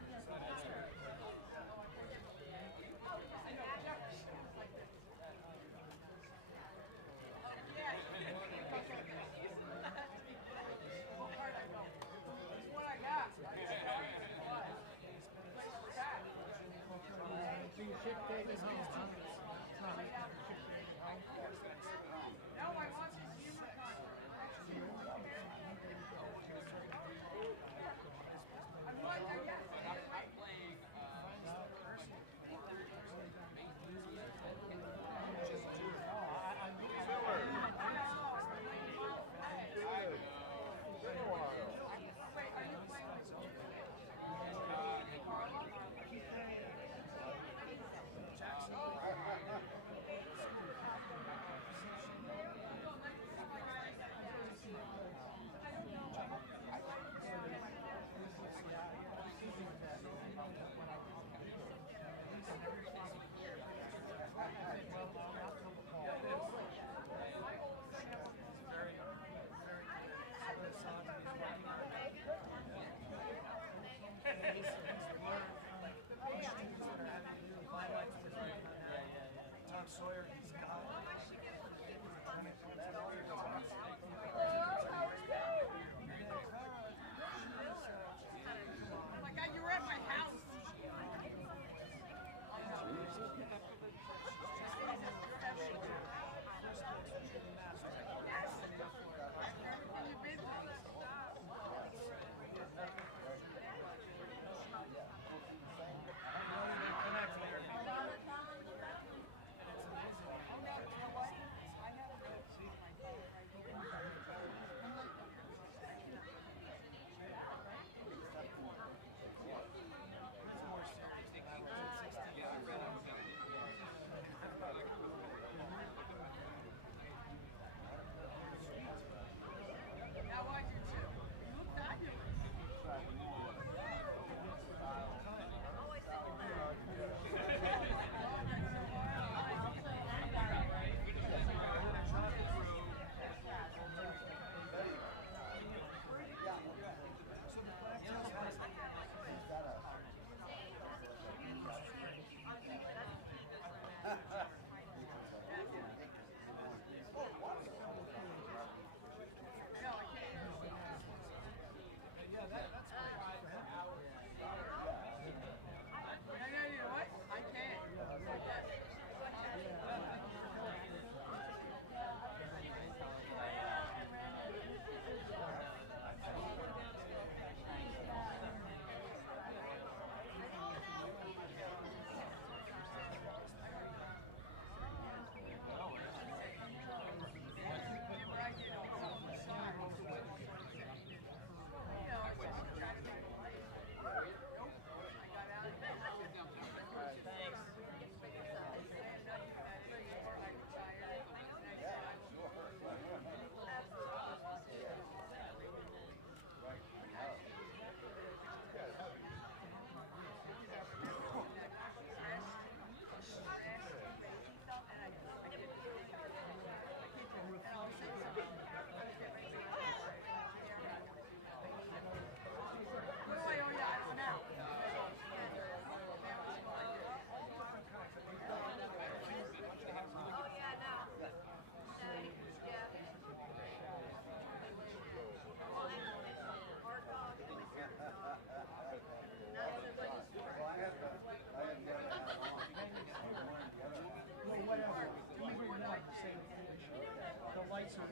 right, so it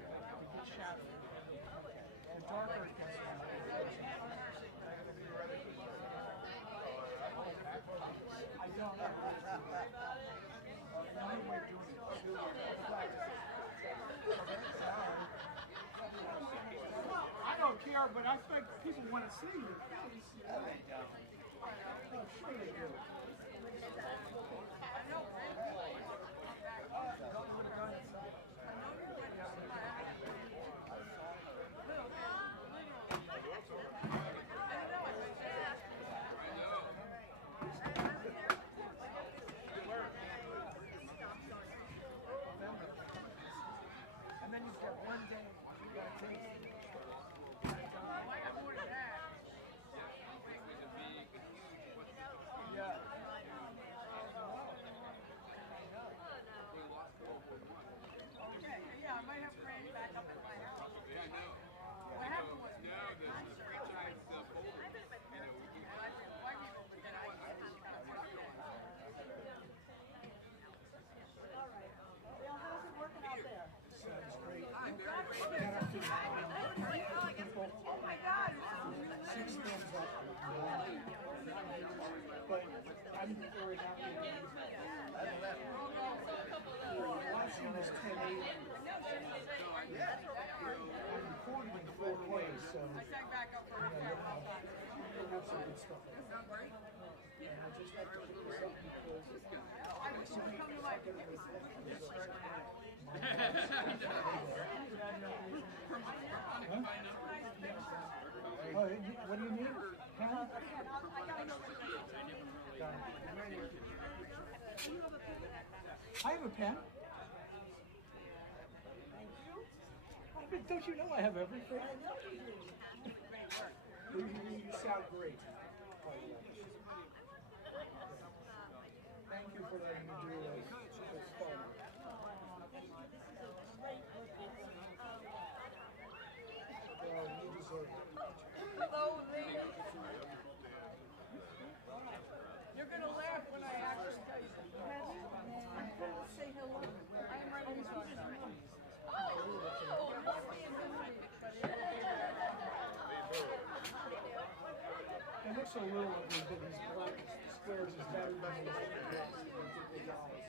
gets shadowed. The darker it gets, I don't know. Another way of doing it. I don't care, but I think people want to see it. I'm sure they do. And then you've got one day you got to take it. Yeah. Okay, yeah, I might have Randy back up at my house. Yeah, I know. What happened was the concert. I bet my parents did. And I said, why people would get out of this kind of work? All right. Well, how's it working out there? Sounds great. Oh my God. 6 thumbs up. But I'm very happy watching this 1080. I'm recording in 4K, so we'll have some good stuff. And I just have to put this up because I wish you would come to my Oh, what do you need? Pen? I have a pen. Don't you know I have everything? You sound great. Thank you for letting me do this. It's fun. You deserve it. Hello, lady. You're going to laugh when I actually tell you that. I'm going to say hello. I'm right on top. It looks a little ugly, but these black squares is better than these dolls.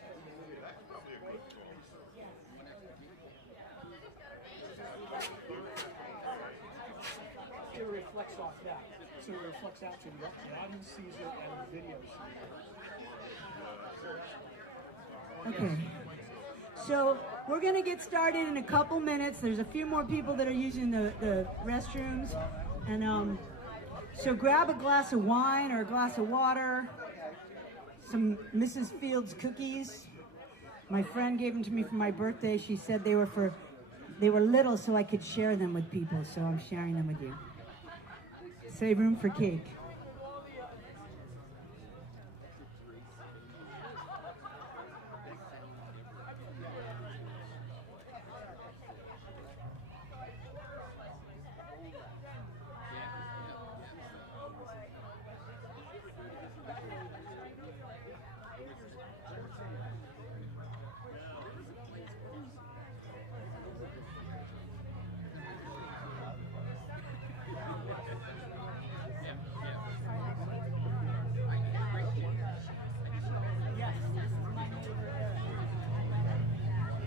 It reflects off that. So it reflects out to the audience sees it and the video sees it. Okay. So we're going to get started in a couple minutes. There's a few more people that are using the restrooms. And so grab a glass of wine or a glass of water, some Mrs. Fields cookies. My friend gave them to me for my birthday. She said they were little so I could share them with people. So I'm sharing them with you. Save room for cake.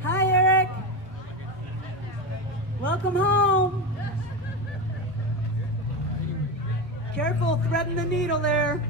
Hi, Eric. Welcome home. Careful threading the needle there.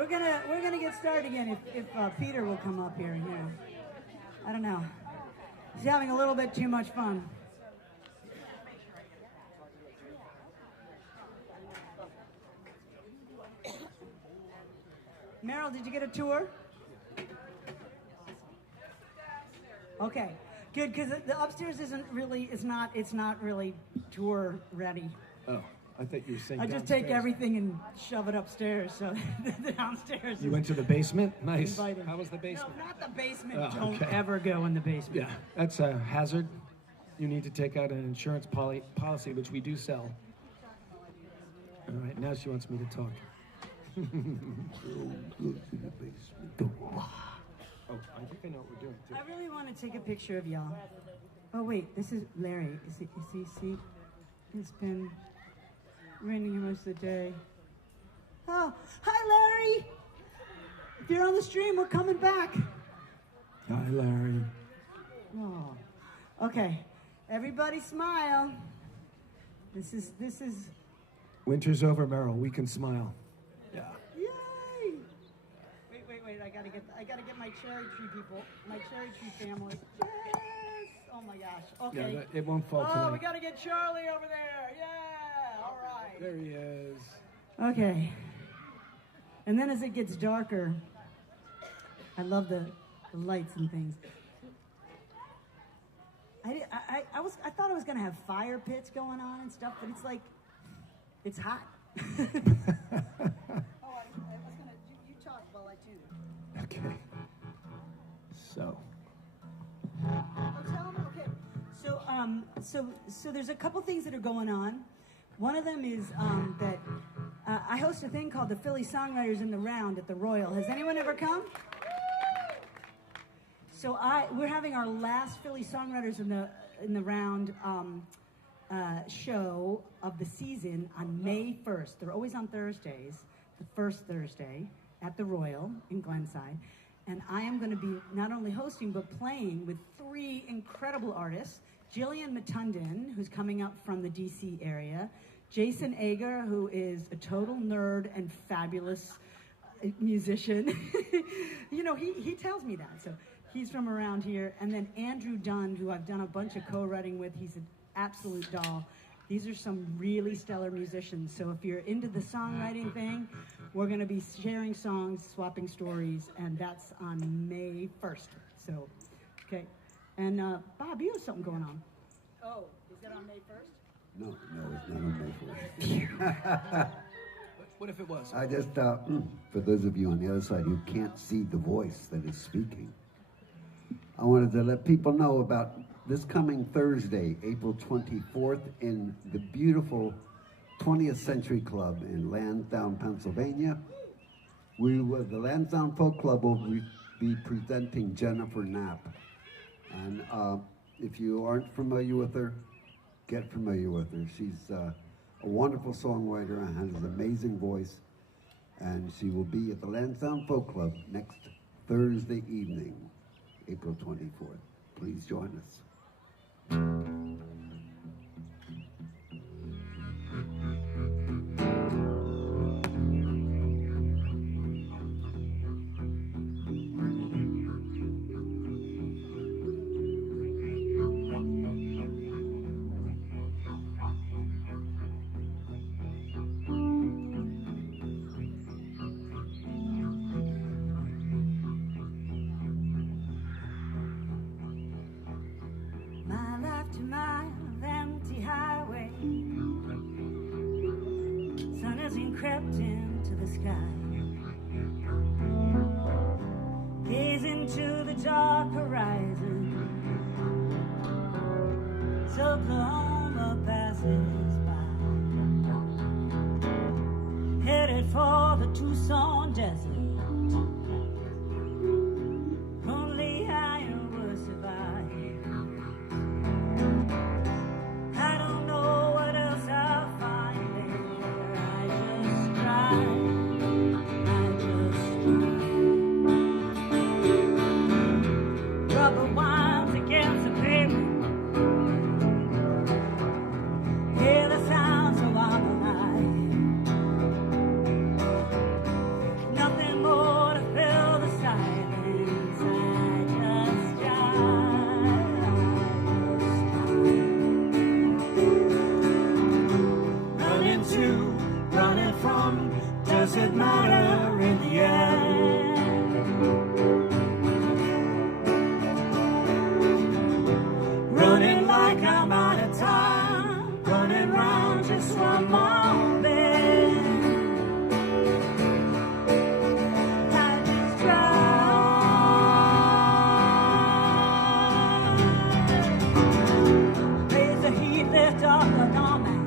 we're gonna get started again if Peter will come up here. I don't know. He's having a little bit too much fun. Meryl, did you get a tour? Okay, good, because the upstairs it's not really tour ready. Oh, I thought you were saying I just downstairs. take everything and shove it upstairs, so the downstairs. You went to the basement? Nice. Inviting. How was the basement? No, not the basement. Oh, Don't okay. ever go in the basement. Yeah, that's a hazard. You need to take out an insurance policy, which we do sell. All right, now she wants me to talk. Oh, I think I know what we're doing, too. I really want to take a picture of y'all. Oh wait, this is Larry. Is he? See, it's been raining here most of the day. Oh, hi Larry. If you're on the stream, we're coming back. Hi, Larry. Oh, okay. Everybody smile. This is. Winter's over, Meryl. We can smile. Yeah. Yay! Wait. I gotta get my cherry tree people, my cherry tree family. Yes! Oh my gosh. Okay. Yeah, it won't fall tonight. Oh, we gotta get Charlie over there. Yeah! All right. There he is. Okay. And then as it gets darker, I love the lights and things. I thought I was gonna have fire pits going on and stuff, but it's like, it's hot. Oh, I was gonna. You talk while I tune. Okay. So. Oh, tell them. Okay. So there's a couple things that are going on. One of them is that I host a thing called the Philly Songwriters in the Round at the Royal. Has anyone ever come? So we're having our last Philly Songwriters in the Round show of the season on May 1st. They're always on Thursdays, the first Thursday at the Royal in Glenside. And I am going to be not only hosting, but playing with 3 incredible artists. Jillian Matundin, who's coming up from the DC area. Jason Ager, who is a total nerd and fabulous musician. You know, he tells me that, so he's from around here. And then Andrew Dunn, who I've done a bunch of co-writing with. He's an absolute doll. These are some really stellar musicians. So if you're into the songwriting thing, we're going to be sharing songs, swapping stories, and that's on May 1st. So, okay. And Bob, you have something going on. Oh, is that on May 1st? No, it's not on May 1st. What if it was? I just, for those of you on the other side who can't see the voice that is speaking, I wanted to let people know about this coming Thursday, April 24th, in the beautiful 20th Century Club in Lansdowne, Pennsylvania. The Lansdowne Folk Club will be presenting Jennifer Knapp. And if you aren't familiar with her, get familiar with her. She's a wonderful songwriter and has an amazing voice. And she will be at the Lansdowne Folk Club next Thursday evening, April 24th. Please join us. Crept into the sky, gaze into the dark horizon, so Oklahoma passes by, headed for the Tucson desert. Only Iowa survive. I don't know what else I'll find there. I just drive. Rubber winds against the pavement. Hear the sounds of our life. one more bed. I just tried. There's the heat left off the doormat,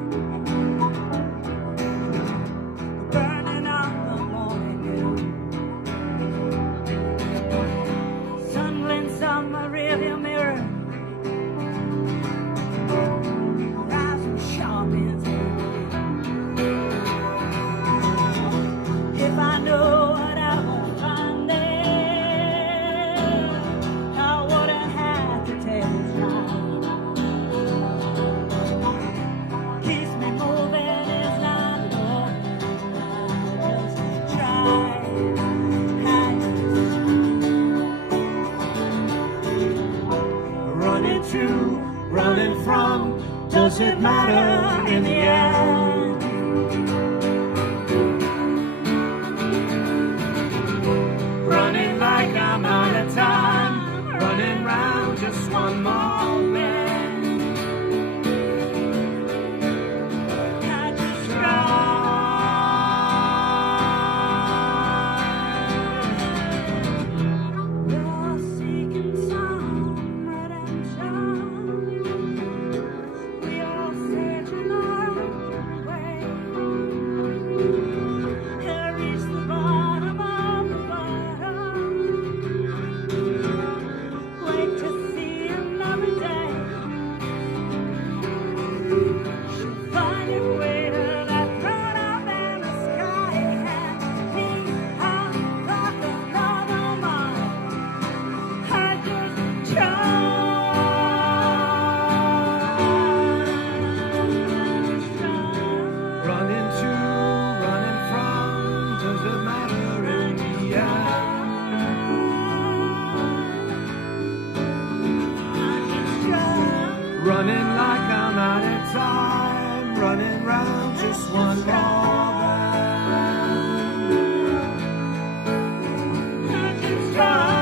burning up the morning dew. Sun glints on my rearview mirror, rising sharp into the day. If I know what I will find there, I wouldn't have to tell this lie. Keeps me moving is not more. I just tried. Running to, running from, does it matter in the end? Running like I'm out of time, running round just one more bend. I just tried. You're seeking some redemption. We all searching our way. Reach the bottom of the bottom. Wait to see another day. Find it waiting that thought up in the sky. And me, I'm like another mile. I just tried. Running to, running from, does it matter in the end? Running like I'm out of time, running round just one more bend. I just tried.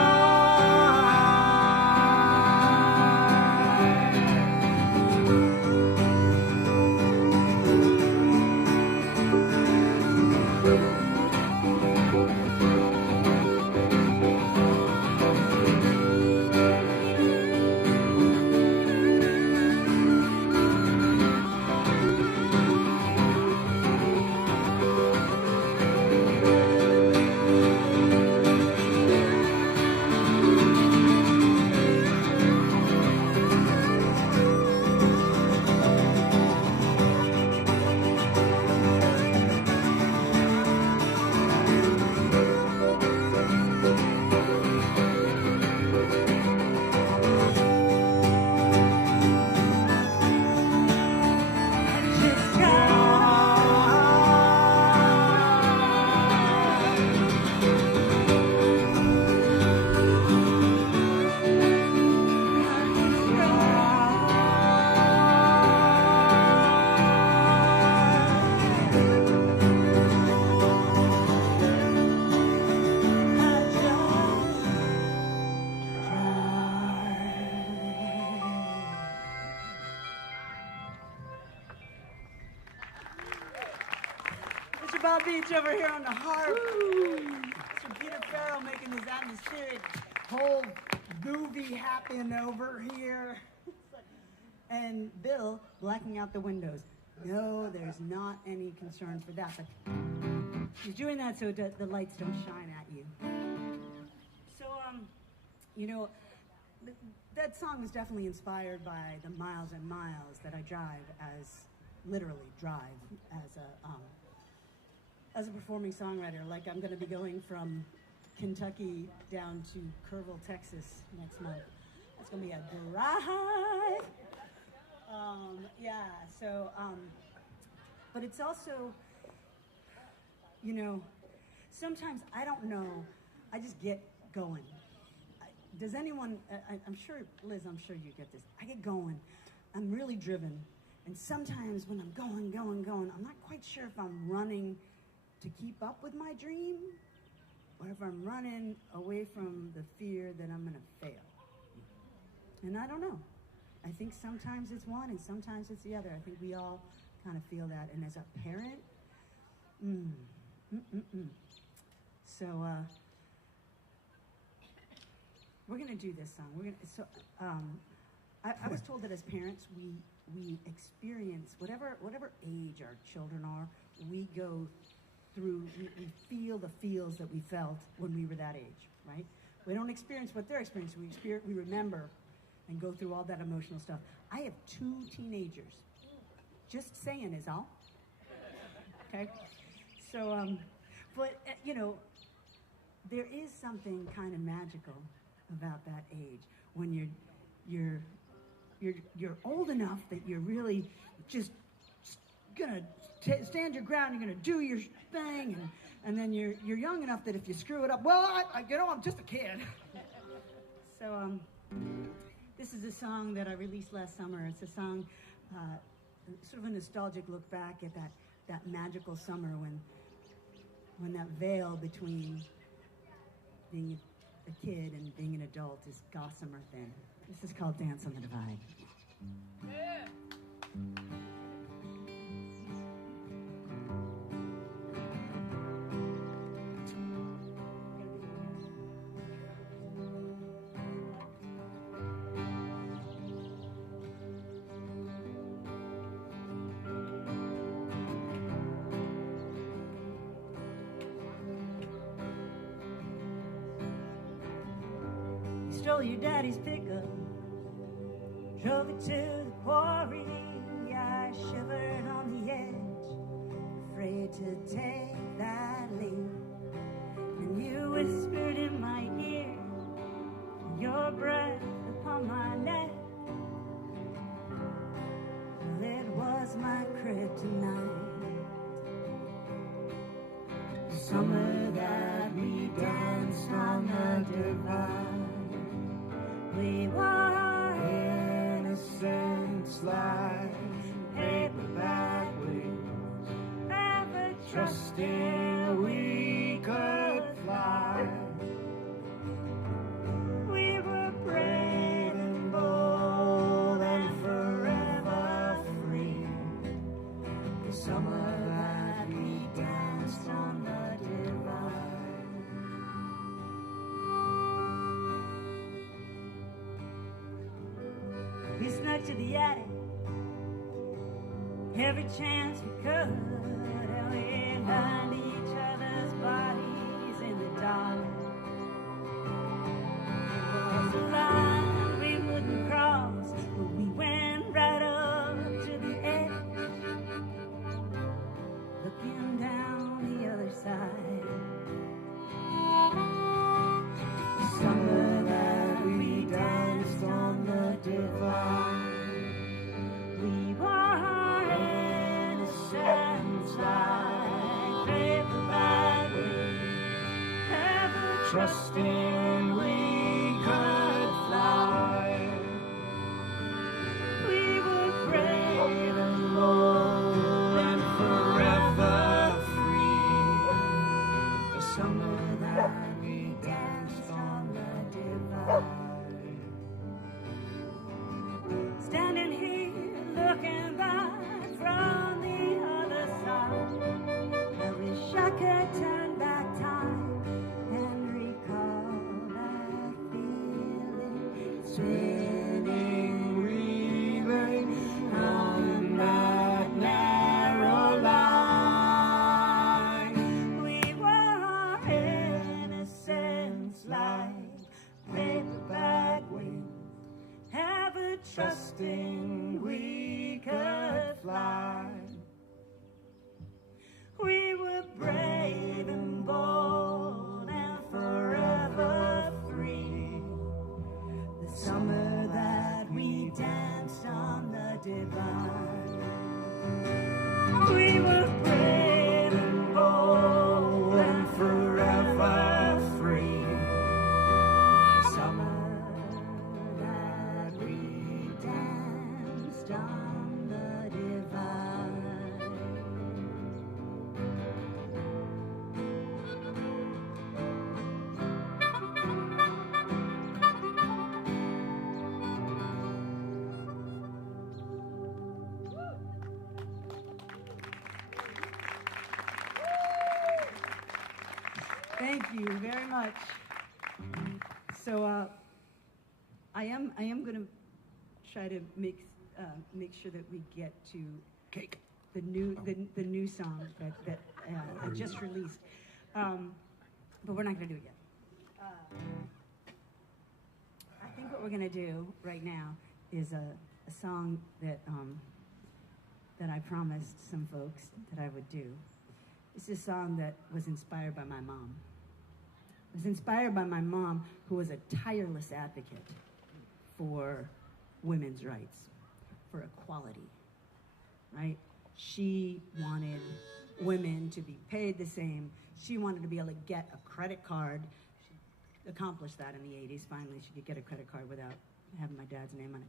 Mr. Bob Beach over here on the harp. Mr. Peter Farrell making his atmospheric whole groovy happen over here. And Bill blacking out the windows. No, there's not any concern for that. But he's doing that so the lights don't shine at you. So, you know, that song was definitely inspired by the miles and miles that I drive literally drive as a performing songwriter. Like, I'm going to be going from Kentucky down to Kerrville, Texas next month. It's going to be a drive. But it's also, you know, sometimes I don't know, I just get going. Does anyone, I'm sure, Liz, I'm sure you get this. I get going, I'm really driven. And sometimes when I'm going, I'm not quite sure if I'm running to keep up with my dream, or if I'm running away from the fear that I'm gonna fail. And I don't know. I think sometimes it's one and sometimes it's the other. I think we all kind of feel that. And as a parent, So we're gonna do this song. I was told that as parents, we experience whatever age our children are. We go through. We feel the feels that we felt when we were that age, right? We don't experience what they're experiencing. We remember and go through all that emotional stuff. I have 2 teenagers. Just saying is all. Okay. So, but you know, there is something kind of magical about that age when you're old enough that you're really just gonna stand your ground. You're gonna do your thing, and then you're young enough that if you screw it up, well, I'm just a kid. So this is a song that I released last summer. It's a song, sort of a nostalgic look back at that magical summer when that veil between being a kid and being an adult is gossamer thin. This is called Dance on the Divide. Yeah. Stole your daddy's pickup, drove it to the quarry. I shivered on the edge, afraid to take that leap. And you whispered in my ear, your breath upon my neck. Well, it was my kryptonite. The summer that we danced on the divide. We were innocents like paperback wings, never trusting we could fly. We were brave and bold and forever free. The summer that we danced on the divide. We snuck to the attic every chance we could, and we lined each other's bodies in the dark. There was a line we wouldn't cross, but we went right up to the edge, looking down the other side. The summer that we danced on the divide. We were innocents like paperback wings, never trusting we could fly. We were brave and bold and forever free. The summer that we danced on the divide. Standing here looking back from the other side, I wish I could turn back time and recall that feeling, spinning, reeling on that narrow line. We were innocents like paperback wings, ever trusting we could fly. We were brave and bold and forever free. The summer that we danced on the divide. We were brave and bold and forever free. The summer that we danced you very much. So I am going to try to make sure that we get to Cake. the new song that I just released, but we're not going to do it yet. I think what we're going to do right now is a song that I promised some folks that I would do. It's a song that was inspired by my mom. It was inspired by my mom, who was a tireless advocate for women's rights, for equality, right? She wanted women to be paid the same. She wanted to be able to get a credit card. She accomplished that in the 80s. Finally, she could get a credit card without having my dad's name on it.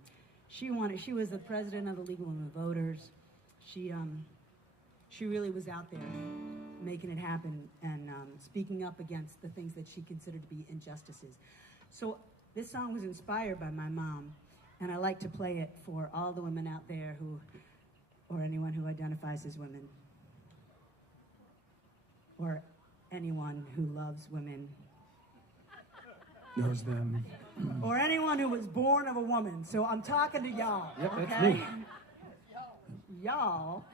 She was the president of the League of Women Voters. She really was out there making it happen and speaking up against the things that she considered to be injustices. So this song was inspired by my mom, and I like to play it for all the women out there or anyone who identifies as women, or anyone who loves women, Knows them. or anyone who was born of a woman. So I'm talking to y'all. Yep, okay? that's me. Y'all.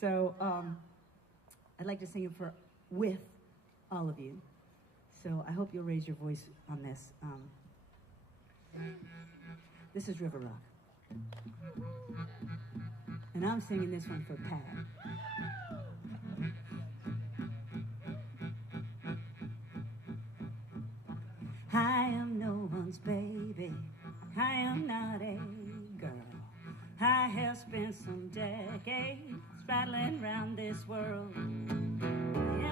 So I'd like to sing it with all of you. So I hope you'll raise your voice on this. This is River Rock. And I'm singing this one for Pat. I am no one's baby. I am not a girl. I have spent some decades rattling around this world. I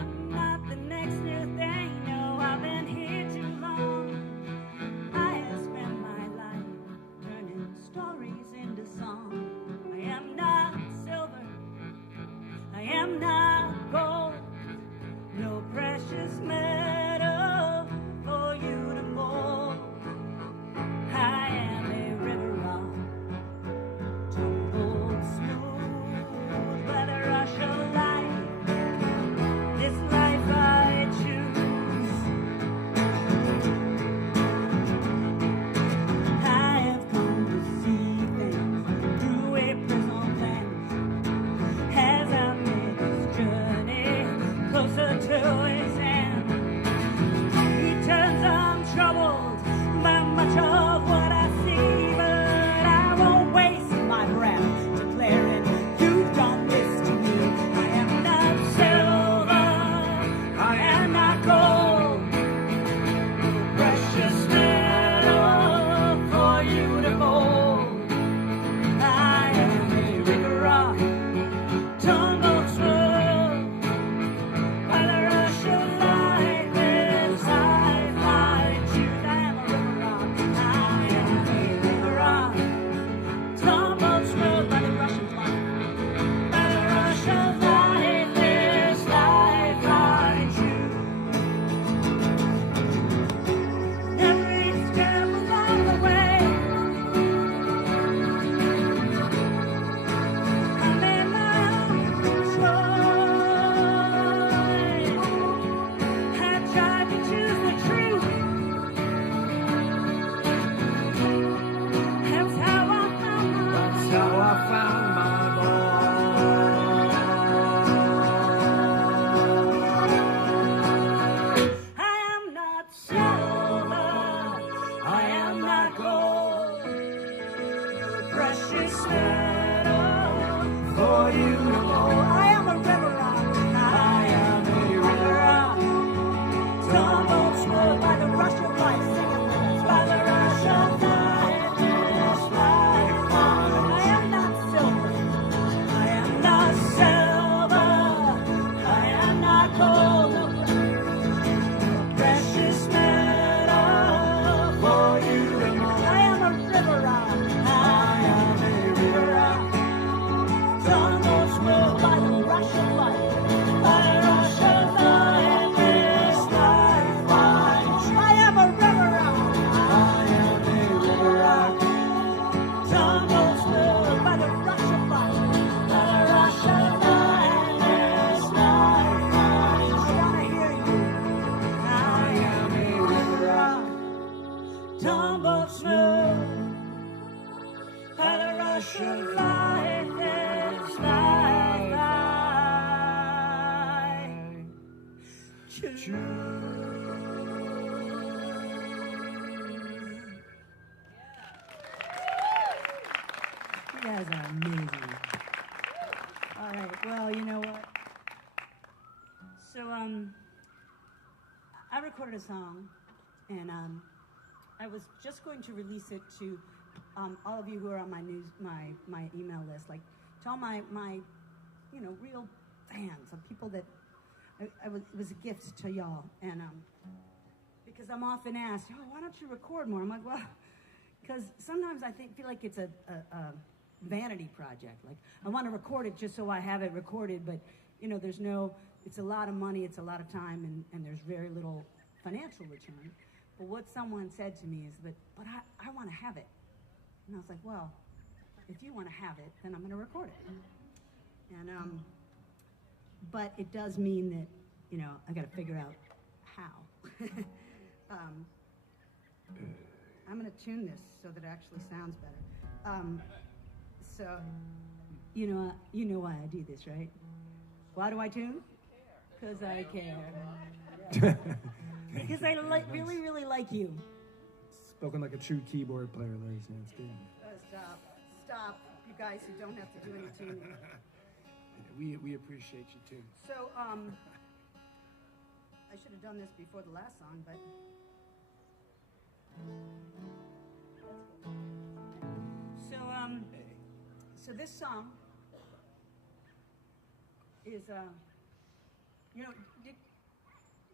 am not the next new thing. No, I've been here too long. I have spent my life turning stories into song. I am not silver. I am not gold. No precious metal for you to mold. I am a river rock, tumbled smooth by the rush of life. This life I choose. I have come to see things through a prism lens as I make this journey closer to its end. He turns untroubled by much of what I see, but I won't waste my breath declaring you've done this to me. I am not silver, I am not gold, precious metal for you to mold. I am a river rock, tumbled smooth by the rush of life. This life I choose. I am a river rock. I am a river rock, tumbled smooth by the rush of life. By the rush of life, this life I choose. Every step along the way, I made my own choice. I tried to choose the truth. That's how I found my That's how I found my I am not silver, I am not gold, precious metal for you to hold. I am a river rock, I am a river rock, tumbled smooth by the rush of life, singing with us, by the rush of life, this life I am not silver, I am not silver, I am not gold. Precious metal for you to mold. I am a river rock. I am a river rock. smooth by the rush of life and fly, fly. You guys are amazing. All right, well, you know what? So, I recorded a song, and I was just going to release it to all of you who are on my email list, like to all my real fans, of people that it was a gift to y'all, and because I'm often asked, oh, why don't you record more? I'm like, well, because sometimes I feel like it's a vanity project. Like, I want to record it just so I have it recorded, but it's a lot of money, it's a lot of time, and there's very little financial return. But what someone said to me is, but I want to have it. And I was like, well, if you want to have it, then I'm going to record it. And but it does mean that, I got to figure out how. I'm going to tune this so that it actually sounds better. So, you know why I do this, right? Why do I tune? Because I care. Yeah. Because I really, really like you. Spoken like a true keyboard player, ladies and gentlemen. Stop, you guys who don't have to do any tuning. We appreciate you too. So, I should have done this before the last song, but... So this song is,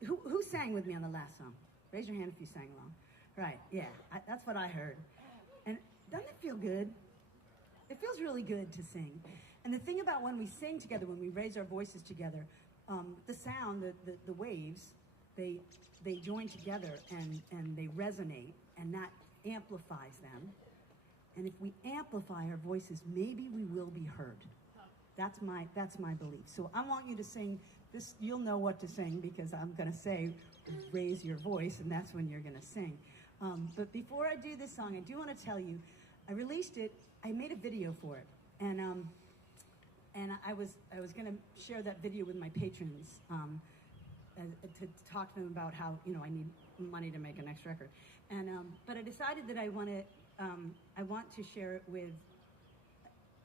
who sang with me on the last song? Raise your hand if you sang along. Right, yeah, that's what I heard. And doesn't it feel good? It feels really good to sing. And the thing about when we sing together, when we raise our voices together, the sound, the waves, they join together and they resonate, and that amplifies them. And if we amplify our voices, maybe we will be heard. That's my belief. So I want you to sing this. You'll know what to sing because I'm going to say, raise your voice, and that's when you're going to sing. But before I do this song, I do want to tell you, I released it. I made a video for it, and I was going to share that video with my patrons to talk to them about how I need money to make a next record, and but I decided that I want to share it with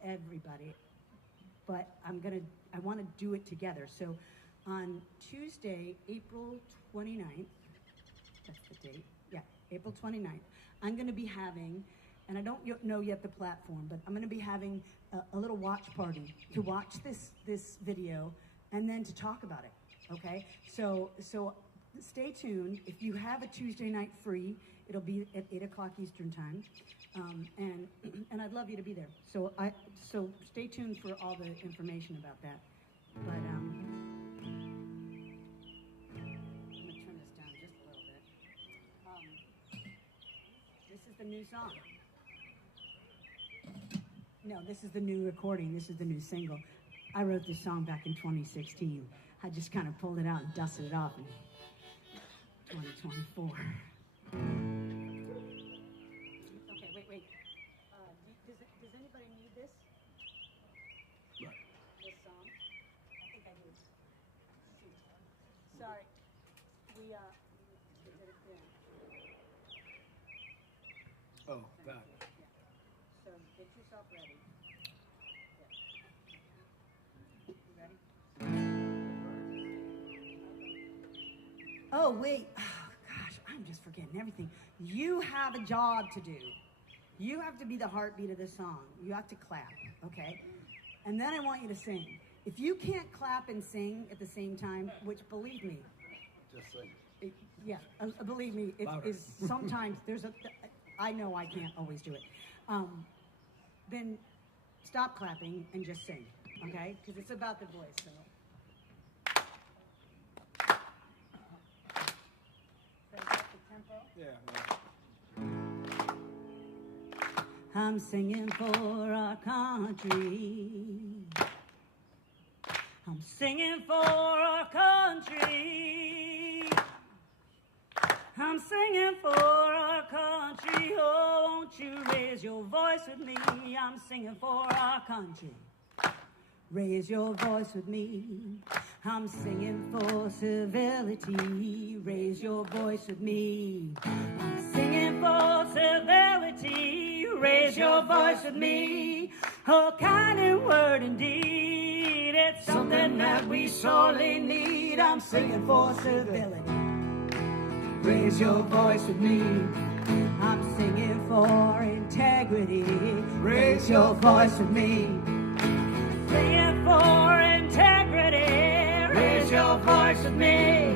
everybody, but I want to do it together. So on Tuesday, April 29th, that's the date, yeah, April 29th, I'm going to be having, and I don't know yet the platform, but I'm going to be having a little watch party to watch this video and then to talk about it, okay? So stay tuned. If you have a Tuesday night free, it'll be at 8 o'clock Eastern time, and I'd love you to be there. So stay tuned for all the information about that. But I'm gonna turn this down just a little bit. This is the new song. No, this is the new recording. This is the new single. I wrote this song back in 2016. I just kind of pulled it out and dusted it off in 2024. Okay, wait. Does anybody need this? Right. This song? I think I do. Sorry. We did it then. Oh, got it. Yeah. So get yourself ready. Yeah. You ready? Oh, wait. Oh, gosh, I'm just forgetting everything. You have a job to do. You have to be the heartbeat of this song. You have to clap, okay? And then I want you to sing. If you can't clap and sing at the same time, which, believe me, Just sing. believe me, it Louder. is sometimes I know I can't always do it. Then stop clapping and just sing, okay? Because it's about the voice, so. Is that the tempo? Yeah. I'm singing for our country. I'm singing for our country. I'm singing for our country. Oh, won't you raise your voice with me? I'm singing for our country. Raise your voice with me. I'm singing for civility. Raise your voice with me. I'm singing for civility. Raise your voice with me. Oh, kind and word indeed. It's something that we sorely need. I'm singing for civility. Raise your voice with me. I'm singing for integrity. Raise your voice with me. Singing for integrity. Raise your voice with me.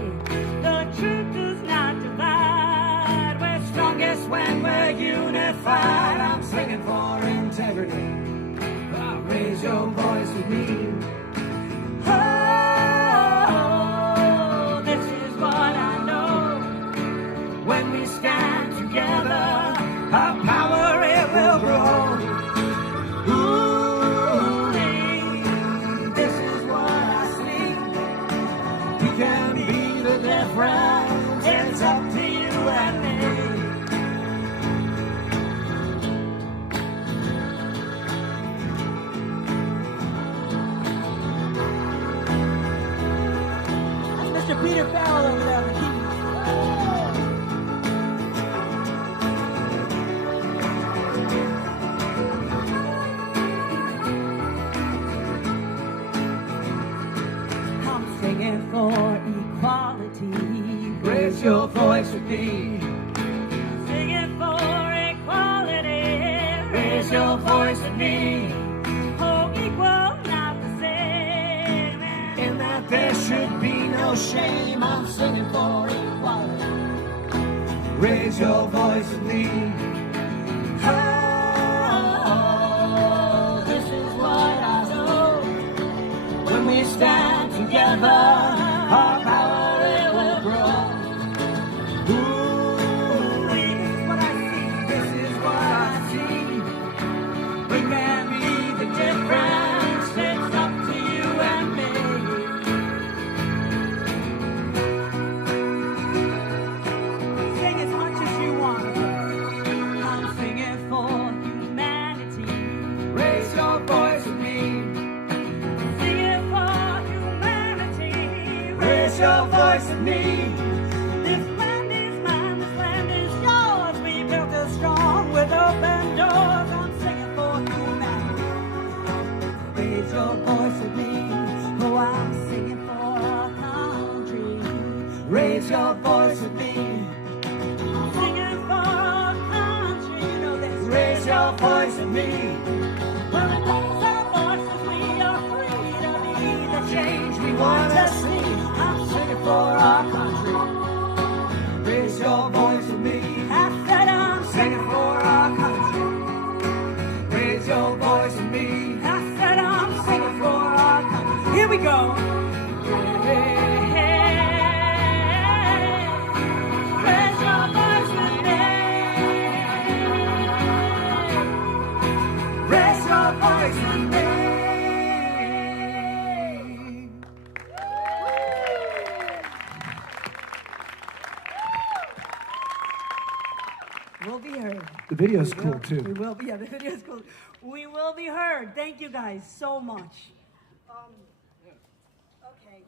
The truth does not divide. We're strongest when we're unified. I'm singing for integrity. Raise your voice with me. Oh, this is what I know. When we stand together, our power it will grow. Ooh, this is what I see. You can be the difference. It's up to you and me. That's Mr. Peter Farrell over there on the keys. Singing for equality. Raise your voice with me. Singing for equality. Raise your voice with me. Oh, equal, not the same. In that there should be no shame. I'm singing for equality. Raise your voice with me. Oh, this is what I know. When we stand together, our power it will grow. Ooh, this is what I see. This is what I see. We can be the difference. It's up to you and me. Sing as much as you want. I'm singing for humanity. Raise your voice with me. Raise your voice with me. This land is mine, this land is yours. We built it strong with open doors. I'm singing for humanity. Raise your voice with me. Oh, I'm singing for our country. Raise your voice with me. I'm singing for our country. You know this. Raise your voice with me. When we raise our voices, we are free to be the change we want to see. For our country, raise your voice with me. I said I'm singing for our country. Raise your voice with me. I said I'm singing for our country. Here we go. Raise your voice with me. Raise your voice with me. We'll be heard. The video's cool too. We will be. Yeah, the video's cool. We will be heard. Thank you guys so much. Okay.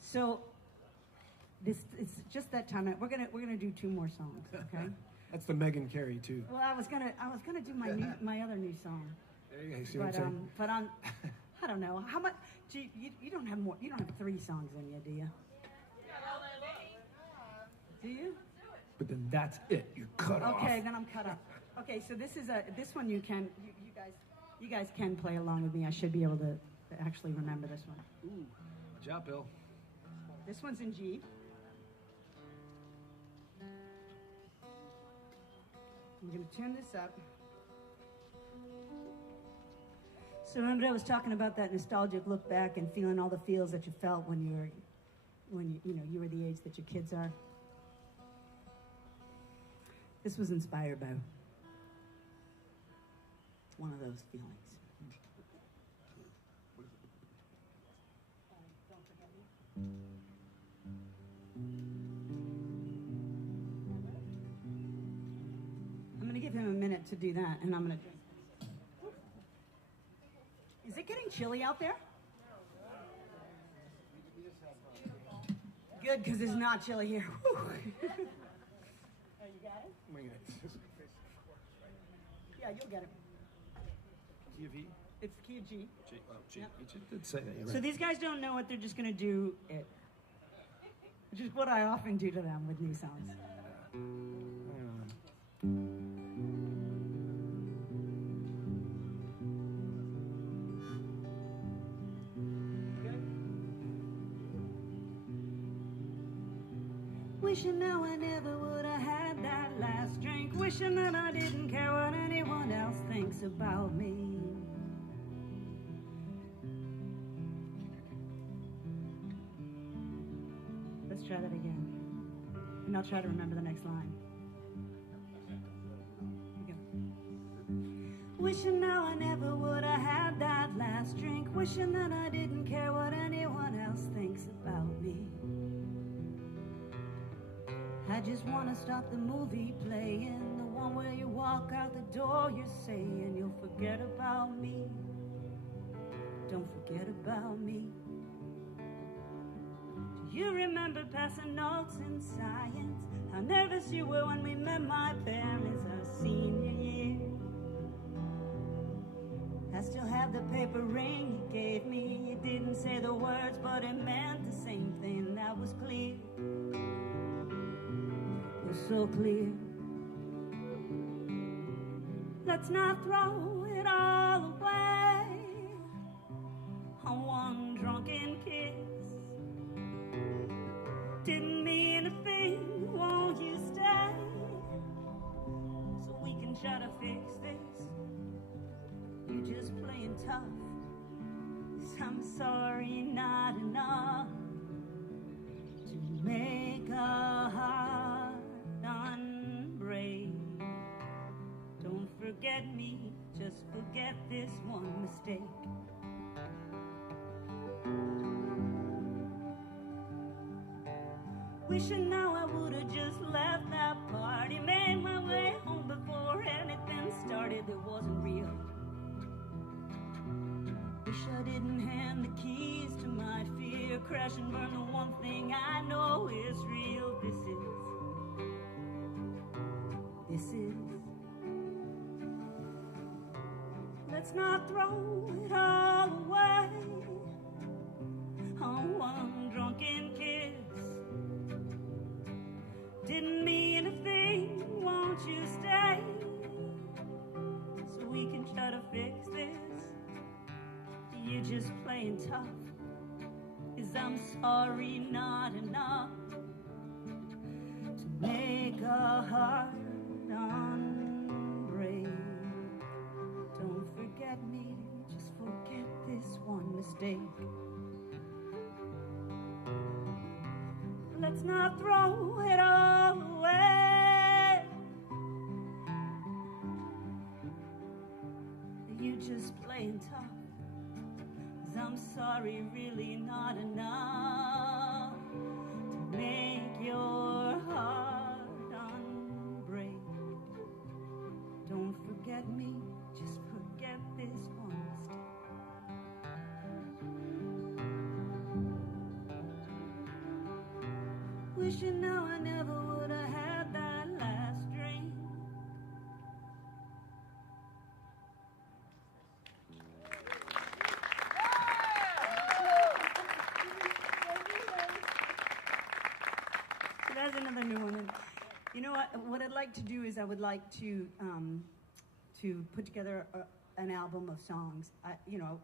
So this it's just that time. We're gonna do 2 more songs. Okay. That's the Meghan Cary too. Well, I was gonna do my other new song. There you go. See what I'm saying? But I don't know how much. You don't have more. You don't have 3 songs in you, do you? Do you? But then that's it. You're cut off. Okay, then I'm cut off. Okay, so this one you guys can play along with me. I should be able to actually remember this one. Ooh, good job, Bill. This one's in G. I'm going to turn this up. So remember I was talking about that nostalgic look back and feeling all the feels that you felt when you were the age that your kids are. This was inspired by one of those feelings. Don't forget me. to do that, and I'm going to drink. Is it getting chilly out there? Good, because it's not chilly here. Oh, you got it? Yeah, you'll get it. Key of E? It's the key of G. G. Oh, G. Yep. You did say that. You're So right. these guys don't know what they're just going to do it. Which is what I often do to them with new songs. Wishing now I never would have had that last drink. Wishing that I didn't care what anyone else thinks about me. Let's try that again. And I'll try to remember the next line. Here we go. Wishing now I never would have had that last drink. Wishing that I didn't care what anyone else thinks about me. I just want to stop the movie playing, the one where you walk out the door, you're saying you'll forget about me. Don't forget about me. Do you remember passing notes in science? How nervous you were when we met my parents our senior year. I still have the paper ring you gave me. You didn't say the words, but it meant the same thing, that was clear. So clear. Let's not throw it all away on one drunken kiss. Didn't mean a thing, won't you stay so we can try to fix this? You're just playing tough, 'cause I'm sorry, not enough to make a heart unbrave. Don't forget me, just forget this one mistake. Wishing now I would've just left that party, made my way home before anything started that wasn't real. Wish I didn't hand the keys to my fear, crash and burn the one thing I know is real. This is. Let's not throw it all away on one drunken kiss. Didn't mean a thing, won't you stay so we can try to fix this? You're just playing tough, 'cause I'm sorry, not enough to make a heart unbrave. Don't forget me, just forget this one mistake. Let's not throw it all away. You just playing tough, 'cause I'm sorry, really not enough to make your heart unbreak. Don't forget me, just forget this one mistake. Wishing now I never would have had that last drink. So that's another new one. And you know what I'd like to do is I would like to put together an album of songs.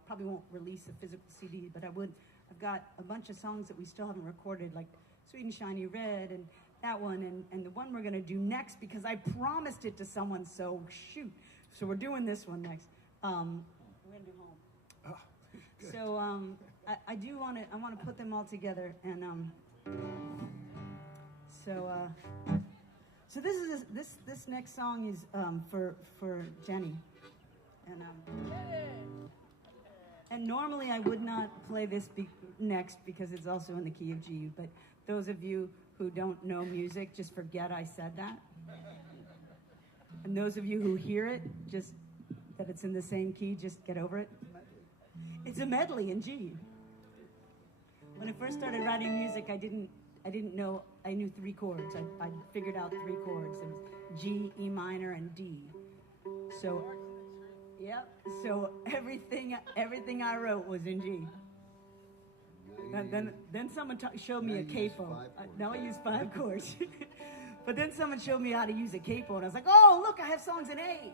Probably won't release a physical CD, but I would. I've got a bunch of songs that we still haven't recorded, like Sweet and Shiny Red and that one, and the one we're going to do next, because I promised it to someone, so shoot. So we're doing this one next. We're going to do Home. Oh, good. So I do want to put them all together, and so this next song is for Jenny, and normally I would not play this next because it's also in the key of G, but those of you who don't know music, just forget I said that. And those of you who hear it, just that it's in the same key, just get over it. It's a medley in G. When I first started writing music, I didn't know, I knew 3 chords. I figured out 3 chords. It was G, E minor, and D. So, yep. So everything I wrote was in G. Then someone showed me a capo. Now I use 5 chords. But then someone showed me how to use a capo, and I was like, oh, look, I have songs in A.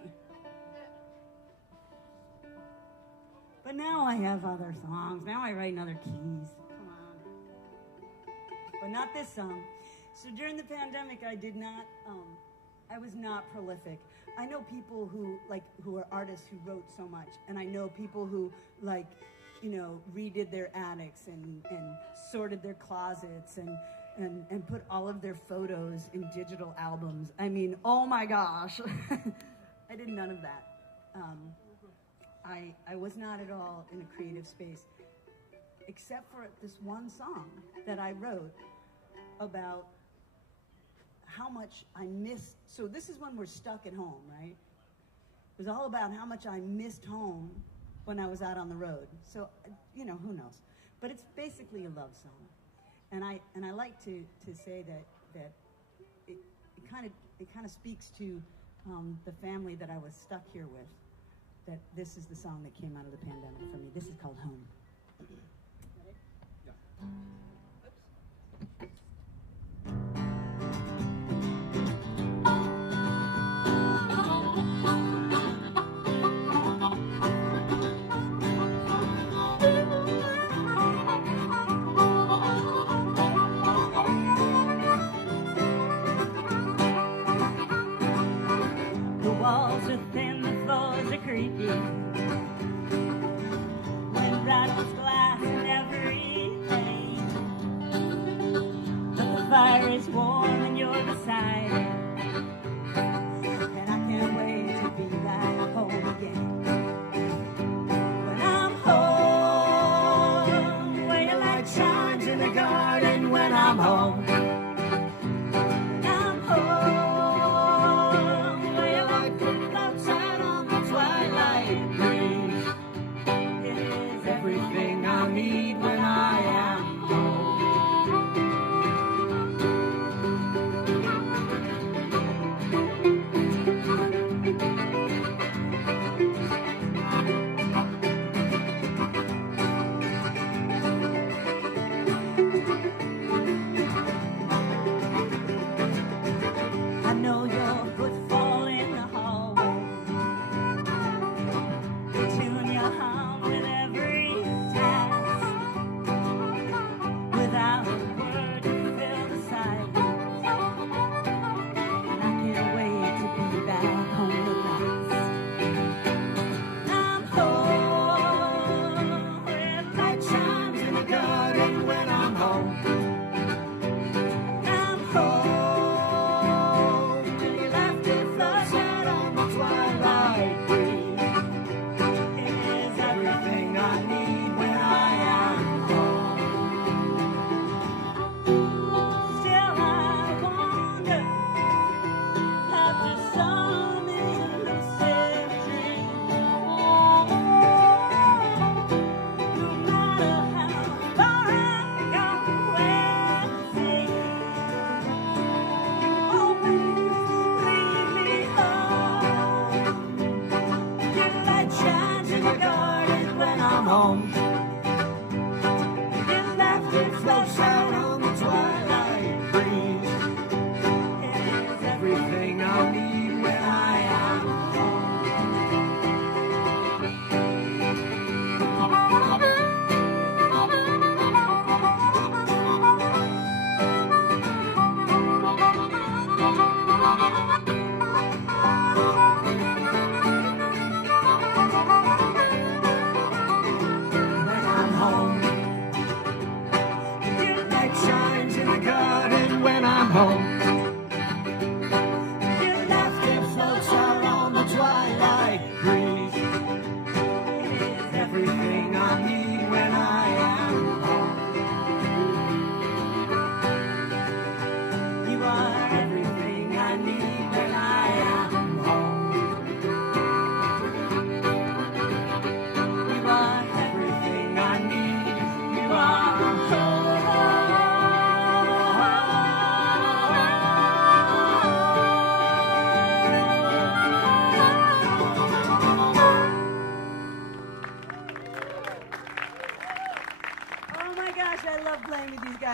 But now I have other songs. Now I write in other keys. Come on. But not this song. So during the pandemic, I was not prolific. I know people who are artists who wrote so much, and I know people who redid their attics and sorted their closets and put all of their photos in digital albums. I mean, oh my gosh. I did none of that. I was not at all in a creative space, except for this one song that I wrote about how much I missed. So this is when we're stuck at home, right? It was all about how much I missed home when I was out on the road. So, who knows? But it's basically a love song. And I like to say that it kind of speaks to the family that I was stuck here with. That this is the song that came out of the pandemic for me. This is called Home. The walls are thin, the floors are creaky. Wind rattles glass and everything.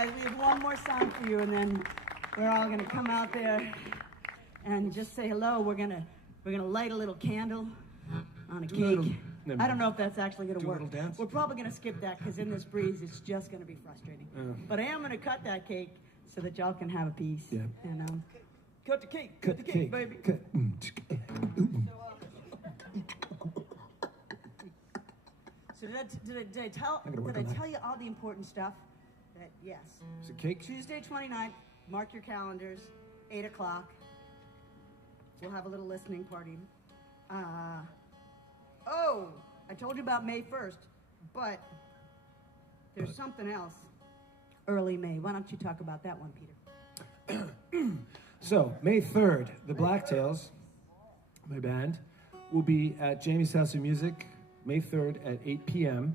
guys, we have one more song for you, and then we're all gonna come out there and just say hello. We're gonna light a little candle on a cake. I don't know if that's actually gonna work. Do a little dance? We're probably gonna skip that because in this breeze, it's just gonna be frustrating. But I am gonna cut that cake so that y'all can have a piece. Yeah. And cut the cake, Cut the cake, baby. Cut. So did I tell you all the important stuff? That yes. Is it cake? Tuesday 29th, mark your calendars, 8 o'clock. We'll have a little listening party. Oh, I told you about May 1st, but there's something else. Early May. Why don't you talk about that one, Peter? So, May 3rd, the Blacktails, my band, will be at Jamie's House of Music, May 3rd at 8 p.m.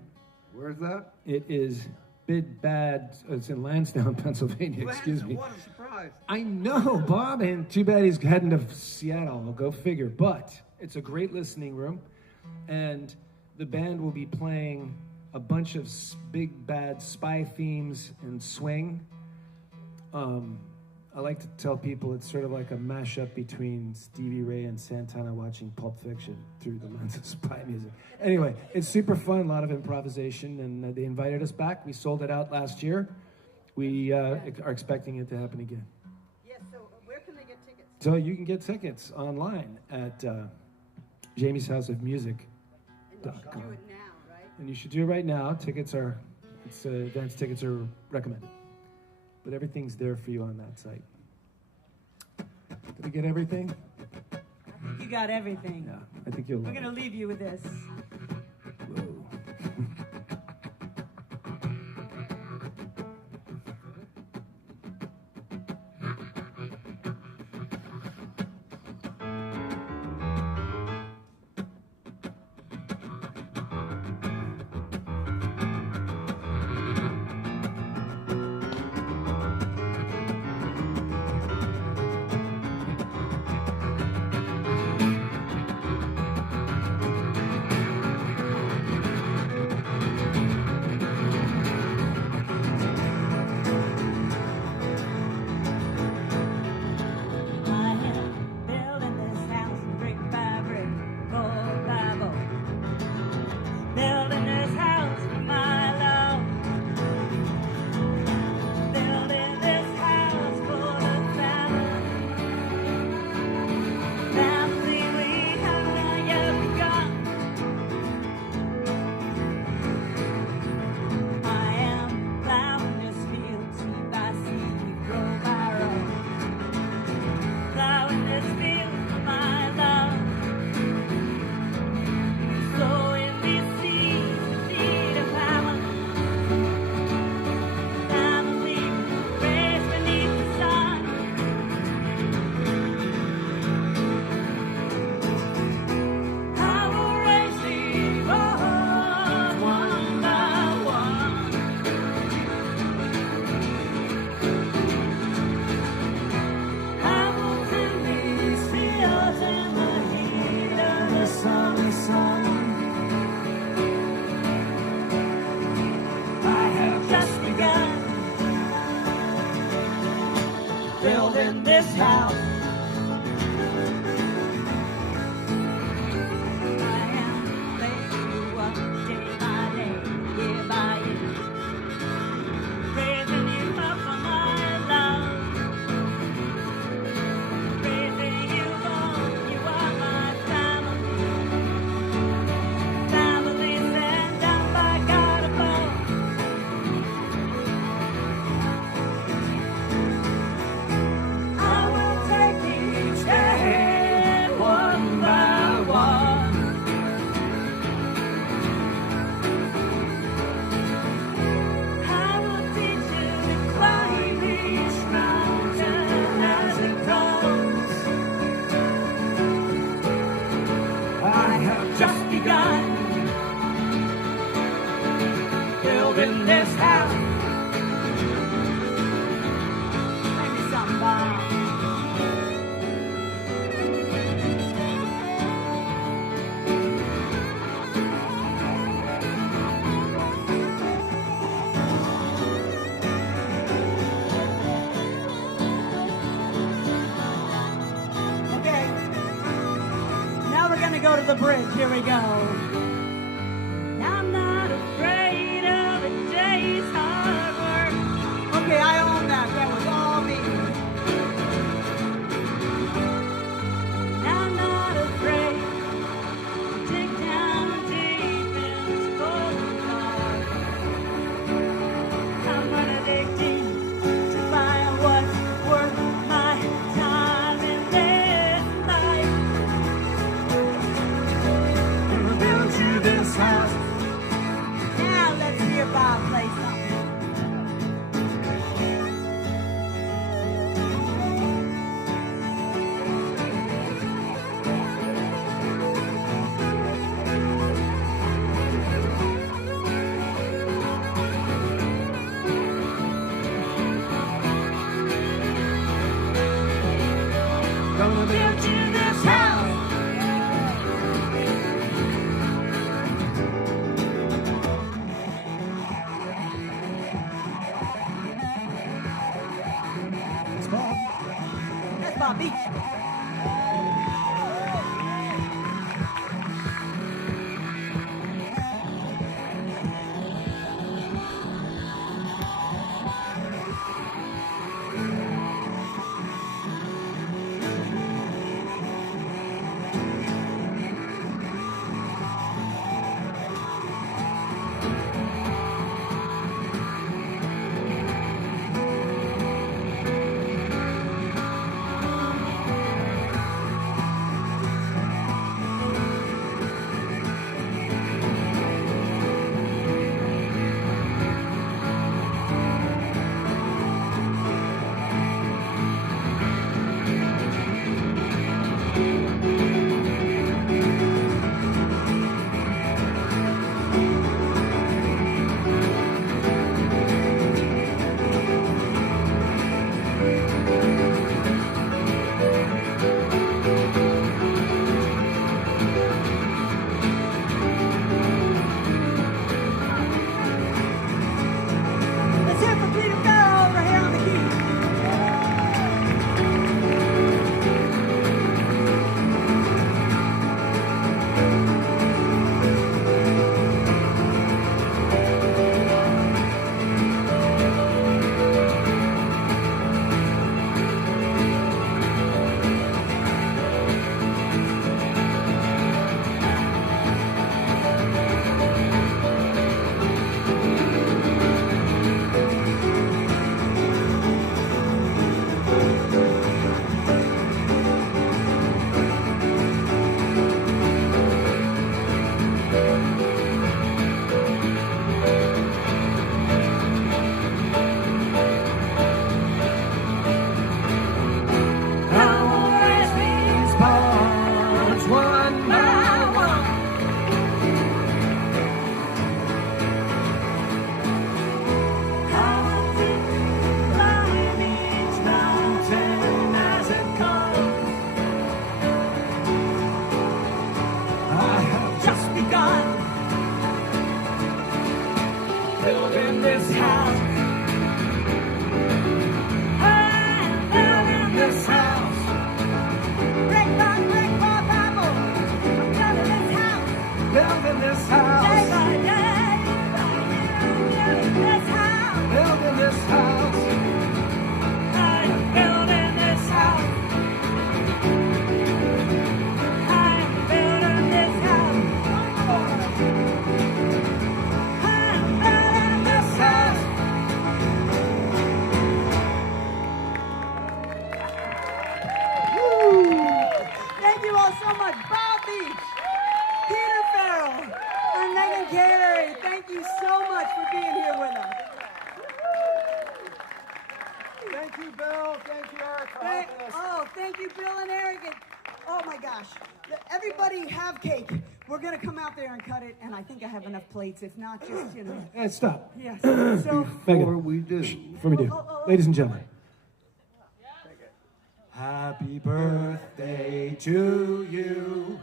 Where's that? It is it's in Lansdowne, Pennsylvania, excuse me. What a surprise. I know, Bob, and too bad he's heading to Seattle. I'll go figure. But it's a great listening room, and the band will be playing a bunch of big bad spy themes and swing. I like to tell people it's sort of like a mashup between Stevie Ray and Santana watching Pulp Fiction through the lens of spy music. Anyway, it's super fun, a lot of improvisation, and they invited us back. We sold it out last year. We are expecting it to happen again. Yes, so where can they get tickets? So you can get tickets online at Jamie's House of Music. And you should do it now, right? And you should do it right now. Advance tickets are recommended. But everything's there for you on that site. Did we get everything? You got everything. Yeah, I think you'll We're love going to leave you with this. Whoa. Building this house. I am raising you up day by day, year by year. Raising you up for my love. Raising you up, you are my family. Family sent down by God above. I will take each day one by one. I will teach you to climb each mountain as it comes. I have just begun building this house. Maybe somebody. go to the bridge. Here we go. I'm not afraid of a day's hard work. Okay, I own that. That was all me. I'm not afraid to dig down deep in this golden heart. I'm gonna dig deep to find what's worth my time in this life. Gonna build you this house. Now let's hear Bob play something. Gonna build you this house. It's Bob. That's Bob Beach. Let's hear from Peter Farrell over here on the keys. Building this house. I'm building this house. Break my Bible. Building this house. Building this house. Day by day. Building this house. Building this house. I'm building this house. I'm building this house. I'm building this house. Thank you all so much. Bob Beach, Peter Farrell, and Meghan Cary. Thank you so much for being here with us. Thank you, Bill. Thank you, Eric. for helping us. Thank you, Bill and Eric. And, oh my gosh. Everybody have cake. We're going to come out there and cut it, and I think I have enough plates. If not, just, Hey, stop. Yes. So, Before Megan, we do, before we do. Ladies and gentlemen. Happy birthday to you.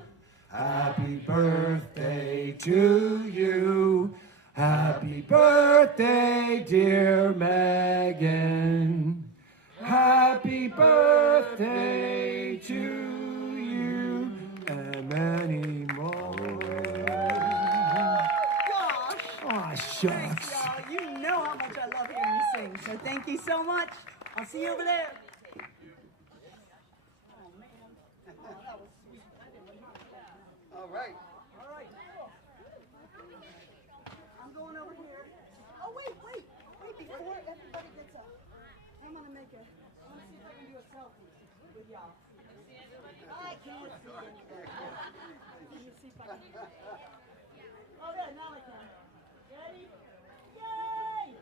Happy birthday to you. Happy birthday, dear Megan. Happy birthday to you and many Shucks. Y'all, you know how much I love hearing you sing. So thank you so much. I'll see you over there. Oh man. Oh, that was sweet. All right. All right. I'm going over here. Oh wait. Before everybody gets up, I'm gonna see if I can do a selfie with y'all. I can't see anybody. Let me see if I can. Oh yeah, now I can. Ready? Yay!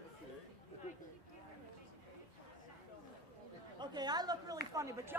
Okay, I look really funny, but y'all.